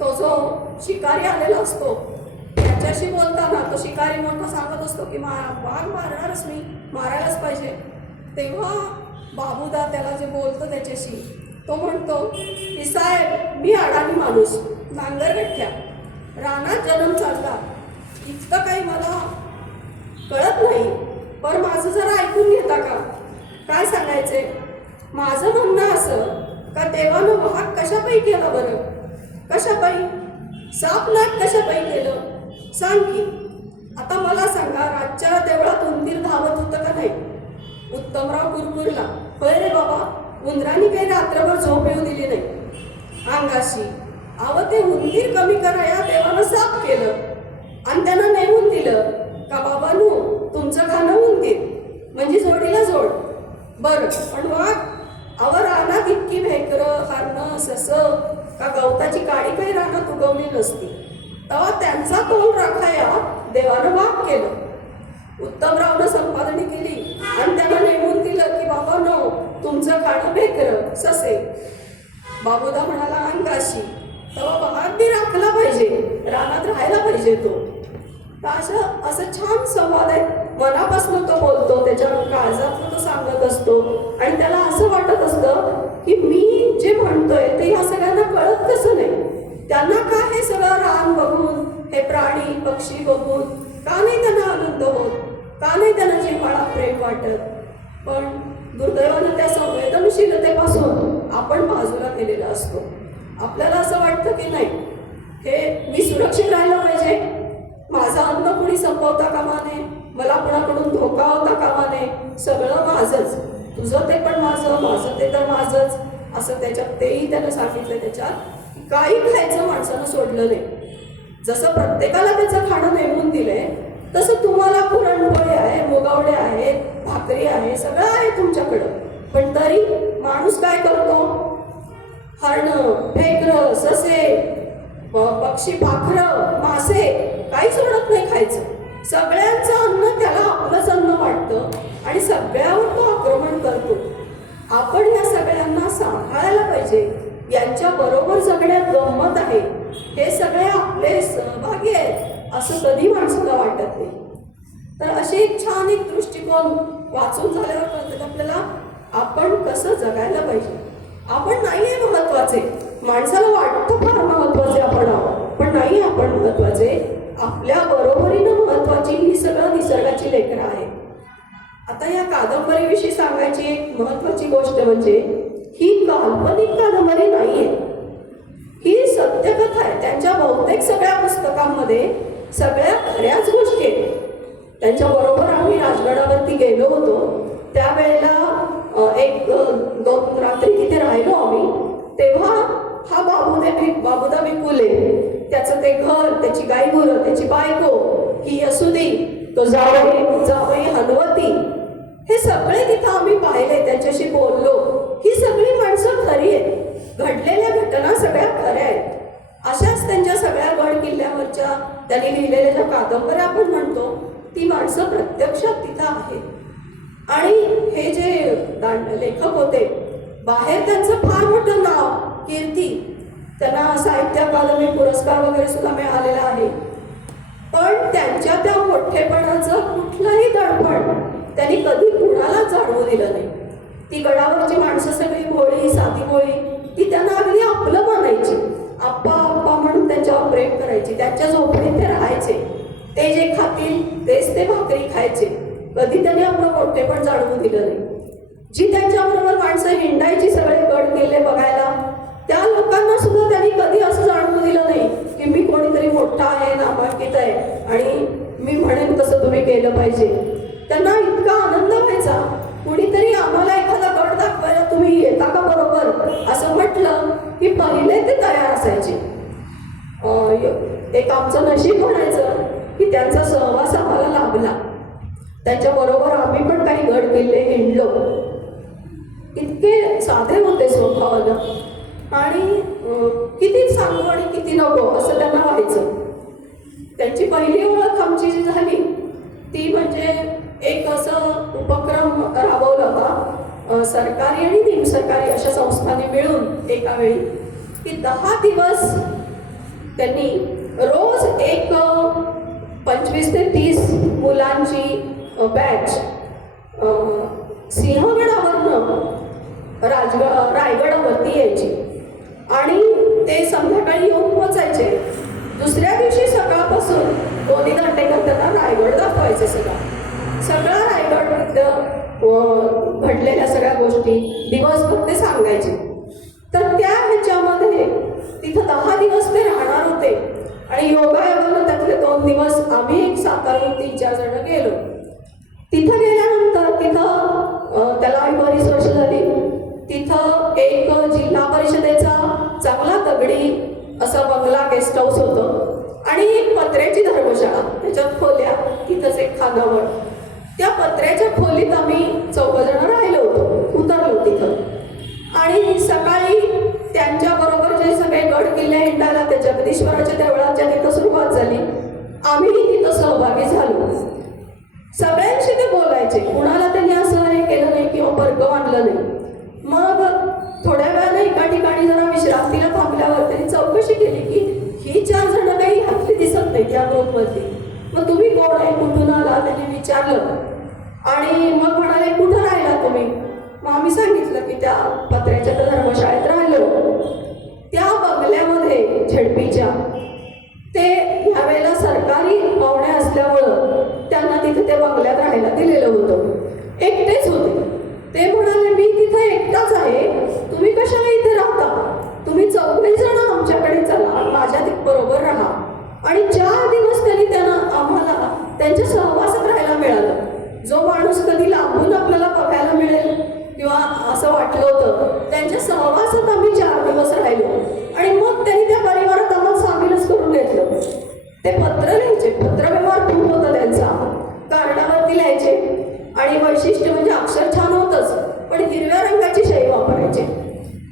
तो जो शिकारी आलेला असतो त्याच्याशी बोलताना तो शिकारी मोठा सांगत असतो की वाघ मारणारच, मी मारायलाच पाहिजे. तेव्हा बाबूदा त्याला जे बोलतो त्याच्याशी, तो म्हणतो की साहेब, मी अडाणी माणूस, नांगरगठ्ठ्या, रानात जन्म चालला, इतकं काही मला कळत नाही. पण माझं जरा ऐकून घेता का, काय सांगायचे. माझं म्हणणं असं का देवानं वाघ कशापायी केला बरं, कशापायी, सापनाट कशापायी केलं सांग की. आता मला सांगा, रातच्या देवळात उंदीर धावत होतं का नाही. उत्तमराव कुरकुरला, होय रे बाबा, उंदरांनी काही रात्रभर झोप येऊ दिली नाही अंगाशी. अव ते उंदीर कमी कराया देवानं साप केलं आणि त्यानं नेमून दिलं का बाबांनो तुमचं खाणं उंदीर म्हणजे जोडीला जोड. बरं, पण वाघ, अव रानात इतकी भेकरं, हरणं, ससं का गवताची काडी काही रानात उगवली नसती, तेव्हा त्यांचा तोल राखाया देवानं वाघ केलं. उत्तमरावनं संपादनी केली आणि त्यांना नेमून दिलं की बाबा नो तुमचं खाणं भेकरं, ससे. बाबूदा म्हणाला अंगाशी, तेव्हा वाघ बी राखला पाहिजे, रानात राहायला पाहिजे तो. तर असं छान संवाद आहे. मनापासून तो बोलतो, त्याच्या काळजातून तो सांगत असतो आणि त्याला असं वाटत असतं की मी जे म्हणतोय ते ह्या सगळ्यांना कळत कसं नाही. त्यांना का हे सगळं रान बघून, हे प्राणी पक्षी बघून का नाही त्यांना आनंद होत, का नाही त्यांना जिव्हाळा प्रेम वाटत. पण दुर्दैवानं त्या संवेदनशीलतेपासून आपण बाजूला केलेला असतो. आपल्याला असं वाटतं की नाही, हे मी सुरक्षित राहिलं पाहिजे, माझं अन्न कुणी संपवता कामा नये, मला कुणाकडून धोका होता कामा नये, सगळं माझंच, तुझं ते पण माझं, माझं ते तर माझंच, असं त्याच्यात तेही त्यानं सांगितलं. त्याच्यात काही खायचं माणसानं सोडलं नाही. जसं प्रत्येकाला त्याचं खाणं नेमून दिलंय, तसं तुम्हाला पुरणपोळी आहे, मुगावडे आहेत, भाकरी आहे, सगळं आहे तुमच्याकडं. पण तरी माणूस काय करतो? हरणं, फेकरं, ससे, पक्षी, पाखरं, मासे, काही सोडत नाही खायचं. सगळ्यांचं अन्न त्याला आपलंच अन्न वाटतं आणि सगळ्यावर तो आक्रमण करतो. आपण या सगळ्यांना सांभाळायला पाहिजे. यांच्या बरोबर जगण्यात गंमत आहे, हे सगळे आपले सहभागी आहेत असं कधी माणसाला वाटत नाही. तर अशी एक छान एक दृष्टिकोन वाचून झाल्यावर कळतं आपल्याला आपण कसं जगायला पाहिजे. आपण नाही आहे महत्वाचे, माणसाला वाटतं फार महत्वाचे आपण आहोत, पण नाही आपण महत्वाचे. आपल्या बरोबरीनं महत्वाची ही सगळं निसर्गाची लेकरं आहे. आता या कादंबरीविषयी सांगायची एक महत्वाची गोष्ट म्हणजे ही काल्पनिक कादंबरी नाहीये, ही सत्यकथा आहे. त्यांच्या बहुतेक सगळ्या पुस्तकांमध्ये सगळ्या खऱ्याच गोष्टी आहेत. त्यांच्या बरोबर आम्ही राजगडावरती गेलो होतो, त्यावेळेला एक दोन रात्री तिथे राहिलो आम्ही. तेव्हा हा बाबुदा विकुले, त्याचं ते घर, त्याची गाई गुरं, त्याची बायको ही यसुदी, तो जावई हनुवती, हे सगळे तिथं आम्ही पाहिले, त्यांच्याशी बोललो. ही सगळी माणसं खरी आहेत, घडलेल्या घटना सगळ्या खऱ्या आहेत. अशाच त्यांच्या सगळ्या गड किल्ल्यावरच्या त्यांनी लिहिलेल्या ज्या कादंबऱ्या आपण म्हणतो, ती माणसं प्रत्यक्षात तिथं आहेत. आणि हे जे लेखक होते, बाहेर त्यांचं फार मोठं नाव, कीर्ती, त्यांना साहित्य अकादमी पुरस्कार वगैरे सुद्धा मिळालेला आहे. पण त्यांच्या त्या मोठेपणाचं कुठलंही दडपण त्यांनी कधी कुणाला जाणवू दिलं नाही. ती गडावरची माणसं सगळी भोळी, साधी भोळी, ती त्यांना अगदी आपलं मानायची, आप्पा आप्पा म्हणून त्यांच्यावर प्रेम करायची. त्यांच्या झोपडीत ते राहायचे, ते जे खातील तेच ते भाकरी खायचे. कधी त्यांनी आपलं मोठेपण जाणवू दिलं नाही. जी त्यांच्याबरोबर माणसं हिंडायची सगळे गड किल्ले बघायला, त्या लोकांना सुद्धा त्यांनी कधी असं जाणवू दिलं नाही की मी कोणीतरी मोठा आहे, नामांकित आहे आणि मी म्हणेन तसं तुम्ही केलं पाहिजे. त्यांना इतका आनंद व्हायचा, कुणीतरी आम्हाला एखादा गड दाखवायला तुम्ही येता का बरोबर असं म्हटलं की पहिले ते तयार असायचे. एक आमचं नशीब म्हणायचं की त्यांचा सहवास आम्हाला लाभला. त्यांच्याबरोबर आम्ही पण काही गड किल्ले हिंडलो. इतके साधे होते स्वभावाला आणि किती सांगू आणि किती नको असं त्यांना व्हायचं. त्यांची पहिली ओळख आमची जी झाली ती म्हणजे एक असं उपक्रम राबवला होता सरकारी आणि निमसरकारी अशा संस्थांनी मिळून एका वेळी, की 10 दिवस त्यांनी रोज एक 25 ते 30 मुलांची बॅच सिंहगडावरनं रायगडावरती यायची आणि ते संध्याकाळी येऊन पोचायचे. दुसऱ्या दिवशी सकाळपासून दोन्ही दांडेकर त्यांना रायगड दाखवायचे. सगळा रायगड घडलेल्या सगळ्या गोष्टी दिवसभर ते सांगायचे. तर त्या ह्याच्यामध्ये तिथं 10 दिवस ते राहणार होते आणि योगायोगानं त्यातले 2 दिवस आम्ही एक सातारा 3-4 जण गेलो. तिथं गेल्यानंतर तिथं त्याला बरीच वर्ष झाली. तिथं एक जिल्हा परिषदेचा चांगला दगडी असा बंगला गेस्ट हाऊस होतं आणि एक पत्र्याची धर्मशाळा, त्याच्यात खोल्या, तिथंच एक खानावळ. त्या पत्र्याच्या खोलीत आम्ही 4 जण राहिलो होतो, उतरलो तिथं. आणि सकाळी त्यांच्याबरोबर जे सगळे गड किल्ले हिंडायला त्या जगदीश्वराच्या देवळाच्या तिथं सुरुवात झाली. आम्हीही तिथं सहभागी झालो. सगळ्यांशी ते बोलायचे, कुणाला त्यांनी असं हे केलं नाही किंवा वर्ग आणलं नाही. मग थोड्या वेळाने एका ठिकाणी जरा विश्रांतीला थांबल्यावर त्यांनी चौकशी केली की ही 4 जण काही ह्यातली दिसत नाही त्या ग्रुपमधली. मग तुम्ही कोण आहे, कुठून आला, त्यांनी विचारलं आणि मग म्हणाले कुठं राहिला तुम्ही. मग आम्ही सांगितलं की त्या पत्र्याच्या धर्मशाळेत राहिलो. त्या बंगल्यामध्ये झेडपीच्या ते ह्यावेळेला सरकारी पाहुणे असल्यामुळं त्यांना तिथे त्या बंगल्यात राहायला दिलेलं होतं. एकटेच होते. लांबून आपल्याला बघायला मिळेल किंवा असं वाटलं होतं. त्यांच्या सहवासात आम्ही 4 दिवस राहिलो आणि मग त्यांनी त्या परिवारात आम्हाला सामीलच करून घेतलं. ते पत्र लिहायचे, पत्रव्यवहार खूप होता त्यांचा, कार्डावरती लिहायचे आणि वैशिष्ट्य म्हणजे अक्षर छान होतंच, पण हिरव्या रंगाची शाई वापरायची.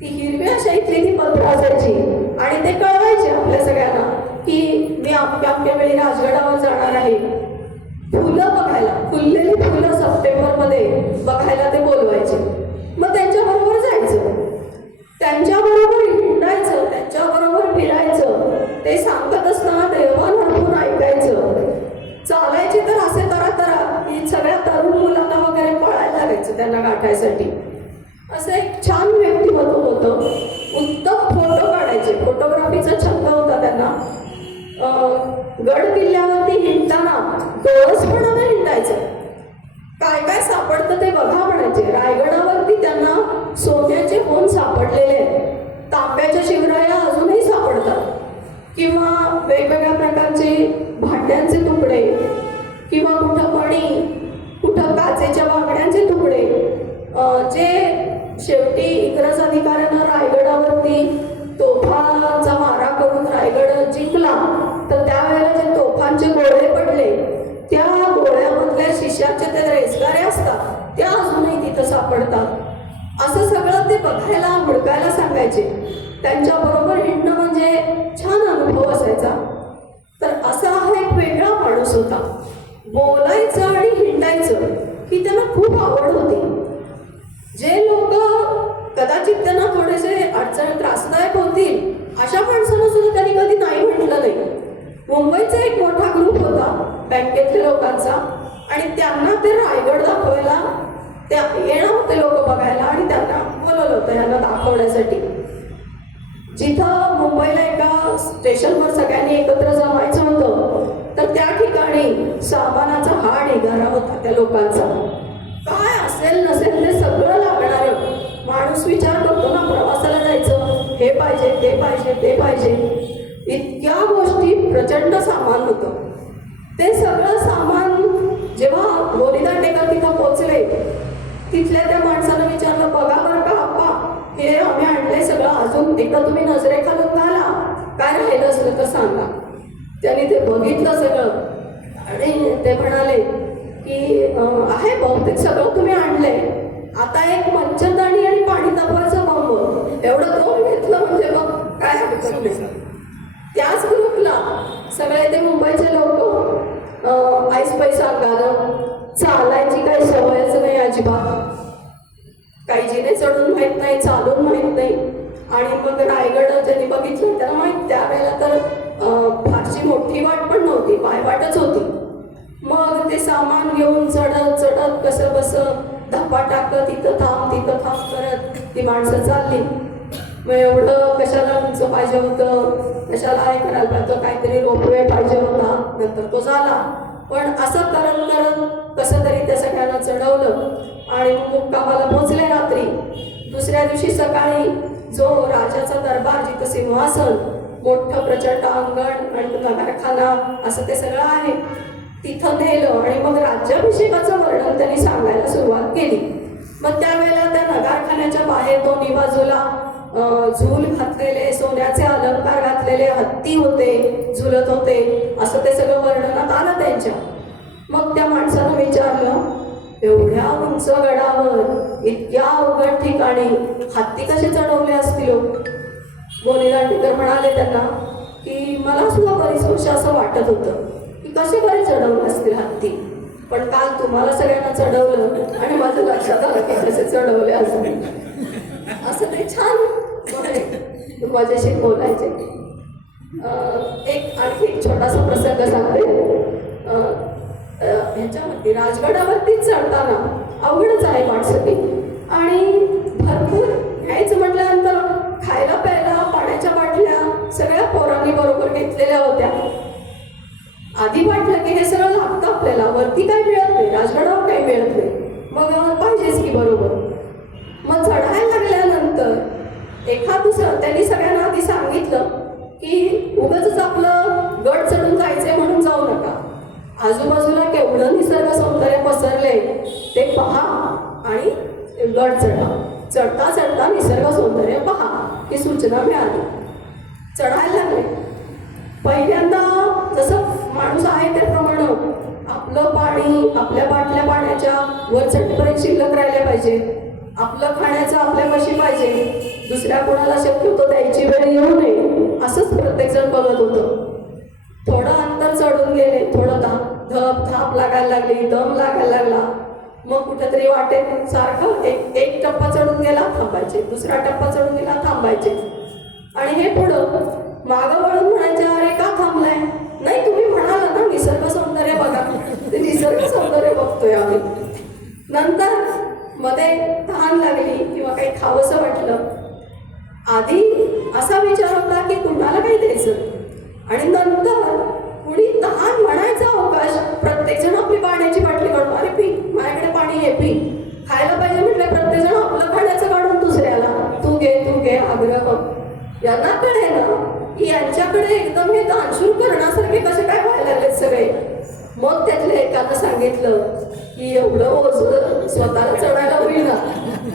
ती हिरव्या शाईतली ती पत्र असायची आणि ते कळवायचे आपल्या सगळ्यांना की मी अमक्या वेळी राजगडावर जाणार आहे. फुलं बघायला, फुललेली फुलं सप्टेंबरमध्ये बघायला ते बोलवायचे. मग त्यांच्याबरोबर जायचं, त्यांच्याबरोबर हिंडायचं, त्यांच्याबरोबर फिरायचं. ते सांगत असताना देवान हरपून ऐकायचं. चालायची तर असे तरा की सगळ्या तरुण मुलांना वगैरे पळायला लागायचं त्यांना गाठायसाठी. असं एक छान व्यक्तिमत्व होतं. उत्तम फोटो काढायचे, फोटोग्राफीचा छंद होता त्यांना. गड किल्ल्यावरती हिंडताना डोळसपणानं हिंडायचं, काय काय सापडतं ते बघा म्हणायचे. रायगडावरती त्यांना सोन्याचे होन सापडलेले आहेत, तांब्याच्या शिवराया अजूनही सापडतात, किंवा वेगवेगळ्या प्रकारचे भांड्यांचे तुकडे, किंवा कुठं मणी, कुठं काचेच्या बांगड्यांचे तुकडे. जे शेवटी इंग्रज अधिकाऱ्यांना रायगडावरती तोफांचा मारा करून रायगड जिंकला, तर त्यावेळेला जे तोफांचे गोळे पडले, त्या गोळ्यामधल्या शिष्याचे ते रेसगारे असतात, त्या अजूनही तिथं सापडतात. असं सगळं ते बघायला, हुडकायला सांगायचे. त्यांच्याबरोबर हिंडणं म्हणजे छान अनुभव असायचा. तर असा हा एक वेगळा माणूस होता. बोलायचं आणि हिंडायचं ही त्यांना खूप आवड होती. जे लोक कदाचित त्यांना थोडेसे अडचण त्रासदायक होतील अशा माणसांना सुद्धा त्यांनी कधी नाही म्हटलं नाही. मुंबईचा एक मोठा ग्रुप होता बँकेतल्या लोकांचा, आणि त्यांना ते रायगड दाखवायला त्या येणार होते लोक बघायला, आणि त्यांना बोलवलं होतं यांना दाखवण्यासाठी. जिथं मुंबईला एका स्टेशनवर सगळ्यांनी एकत्र जमायचं होतं, तर त्या ठिकाणी सामानाचा हा ढिगारा होता त्या लोकांचा. काय असेल नसेल ते सगळं लागणारं. माणूस विचार करतो ना, प्रवासाला जायचं, हे पाहिजे, ते पाहिजे, ते पाहिजे, इतक्या गोष्टी, प्रचंड सामान होतं. ते सगळं सामान जेव्हा गोनी दांडेकर तिथं पोचले, तिथल्या त्या माणसानं विचारलं, बघा बरं का आप्पा, हे आम्ही आणलंय सगळं, अजून एकदा तुम्ही नजरेखालून घाला, काय राहिलं असलं तर सांगा. त्यांनी ते बघितलं सगळं आणि ते म्हणाले की आहे बहुतेक सगळं तुम्ही आणलंय, आता एक मच्छरदाणी आणि पाणी तापवायचं बंब एवढं दोन घेतलं म्हणजे मग काय हरकत नाही. त्याच ग्रुपला सगळे ते मुंबईचे लोक ऐस पैसा अंगानं, चालायची काही सवयच नाही अजिबात, काही जिने चढून माहीत नाही, चालून माहीत नाही. आणि मग रायगड ज्यांनी बघितलं त्याला माहीत, त्यावेळेला तर फारशी मोठी वाट पण नव्हती, पायवाटच होती. मग ते सामान घेऊन चढत चढत कसं बसं धप्पा टाकत इथं थांब करत ती माणसं चालली. मग एवढं कशाला उंच पाहिजे होतं, कशाला आहे करायला पाहिजे, काहीतरी रोपवे पाहिजे होता, नंतर तो झाला. पण असं करत करत कसं तरी त्या सगळ्यांना चढवलं आणि मुक्कामाला पोचले रात्री. दुसऱ्या दिवशी सकाळी जो राजाचा दरबार, जिथं सिंहासन, मोठं प्रचंड अंगण आणि नगरखाना असं ते सगळं आहे, तिथं नेलं आणि मग राज्याभिषेकाचं वर्णन त्यांनी सांगायला सुरुवात केली. मग त्यावेळेला त्या नगारखान्याच्या बाहेर दोन्ही बाजूला झूल घातलेले, सोन्याचे अलंकार घातलेले हत्ती होते, झुलत होते, असं ते सगळं वर्णनात आलं त्यांच्या. मग त्या माणसानं विचारलं, एवढ्या उंच गडावर इतक्या अवघड ठिकाणी हत्ती कसे चढवले असतील? गोनी दांडेकर म्हणाले त्यांना की मला सुद्धा बरीच वर्ष असं वाटत होतं की कसे बरे चढवले असतील हत्ती, पण काल तुम्हाला सगळ्यांना चढवलं आणि माझं लक्षात आलं की कसे चढवले असतील. असं ते छान माझ्याशी बोलायचे. एक आणखी एक छोटासा प्रसंग सांगते. ह्याच्यावरती राजगडावरतीच चढताना अवघडच आहे वाटसाठी, आणि भरपूर घ्यायचं म्हटल्यानंतर खायला प्यायला पाण्याच्या बाटल्या सगळ्या पोरांनी बरोबर घेतलेल्या होत्या. आधी वाटलं की हे सगळं लागतं आपल्याला, वरती काही मिळत नाही, राजगडावर काही मिळत नाही, मग पाहिजेच की बरोबर. मग चढायला लागल्यानंतर एखाद दुसरं त्यांनी सगळ्यांना आधी सांगितलं की उगाचच आपलं गड चढून जायचंय म्हणून जाऊ नका, आजूबाजूला केवढं निसर्ग निसर्ग सौंदर्य पसरले ते पहा आणि गड चढा. चढता चढता निसर्ग सौंदर्य पहा ही सूचना मिळाली. चढायला लागले. पहिल्यांदा जसं माणूस आहे त्याप्रमाणे आपलं पाणी आपल्या बाटल्या पाण्याच्या वर चढपर्यंत शिल्लक राहिल्या पाहिजे. आपलं खाण्याचं आपल्यापाशी पाहिजे. दुसऱ्या कोणाला शक्यतो द्यायची वेळ येऊ नये असंच प्रत्येकजण बघत होतं. थोडं अंतर चढून गेले. थोडं धप थाप लागायला लागली. दम लागायला लागला. मग कुठेतरी वाटेत सारखं एक टप्पा चढून गेला थांबायचे. दुसरा टप्पा चढून गेला थांबायचे. आणि हे पुढं मागं वळून म्हणायचे अरे का थांबलाय. नाही तुम्ही म्हणाला ना निसर्ग सौंदर्य बघा. ते निसर्ग सौंदर्य बघतोय आम्ही. नंतर मध्ये तहान लागली किंवा काही खावंसं वाटलं. आधी असा विचार होता की कुणाला काही द्यायचं आणि नंतर कुणी तहान म्हणायचा अवकाश. प्रत्येकजण आपली पाण्याची बाटली काढून अरे पी माझ्याकडे पाणी आहे पी. खायला पाहिजे म्हटलं प्रत्येकजण आपलं खाण्याचं काढून दुसऱ्याला तू घे आग्रह. यांना कळे ना की यांच्याकडे एकदम हे दानशूर करण्यासारखे कसे काय व्हायला लागलेत सगळे. मग त्यातल्या एकानं सांगितलं की एवढं ओझं स्वतःला चढायला होईना.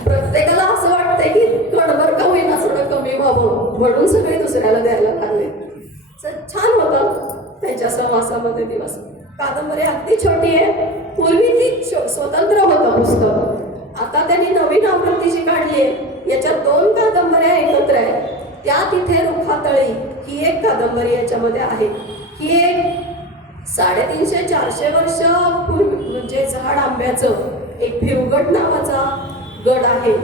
प्रत्येकाला असं वाटतंय की कणभर का होईना थोडं कमी व्हावं म्हणून सगळे दुसऱ्याला द्यायला लागले. छान होता त्यांच्या सहवासामध्ये दिवस. कादंबरी अगदी छोटी आहे. पूर्वी ती स्वतंत्र होतं पुस्तक. आता त्यांनी नवीन आवृत्ती जी काढली आहे याच्यात 2 कादंबऱ्या एकत्र आहेत. त्या तिथे रुखातळी ही एक कादंबरी याच्यामध्ये आहे. ही एक 350-400 वर्ष म्हणजे झाड आंब्याचं एक भिवगड नावाचा गड आहे.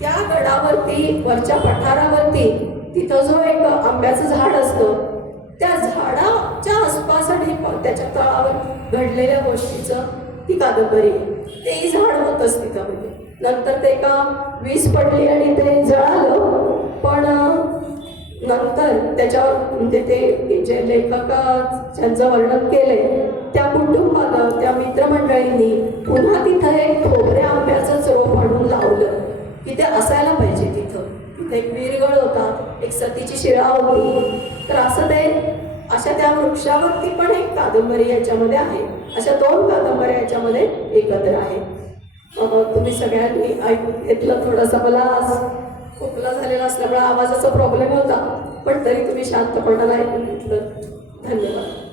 त्या गडावरती वरच्या पठारावरती तिथं जो एक आंब्याचं झाड असतं त्या झाडाच्या आसपास आणि त्याच्या तळावर घडलेल्या गोष्टीचं ती कादंबरी. तेही झाड होतंच तिथं. म्हणजे नंतर ते का वीज पडली आणि ते जळालं. पण नंतर त्याच्यावर म्हणजे ते जे लेखक ज्यांचं वर्णन केले त्या कुटुंबानं त्या मित्रमंडळींनी पुन्हा तिथं एक खोबऱ्या आंब्याचंच रोप आणून लावलं की ते असायला पाहिजे तिथं. तिथे एक वीरगळ होता. एक सतीची शिळा होती. तर असं ते अशा त्या वृक्षावरती पण एक कादंबरी याच्यामध्ये आहे. अशा 2 कादंबऱ्या याच्यामध्ये एकत्र आहेत. तुम्ही सगळ्यांनी ऐकून घेतलं. थोडंसं मला आज खोकला झालेला असल्यामुळे आवाजाचा प्रॉब्लेम होता पण तरी तुम्ही शांतपणाला ऐकून घेतलं. धन्यवाद.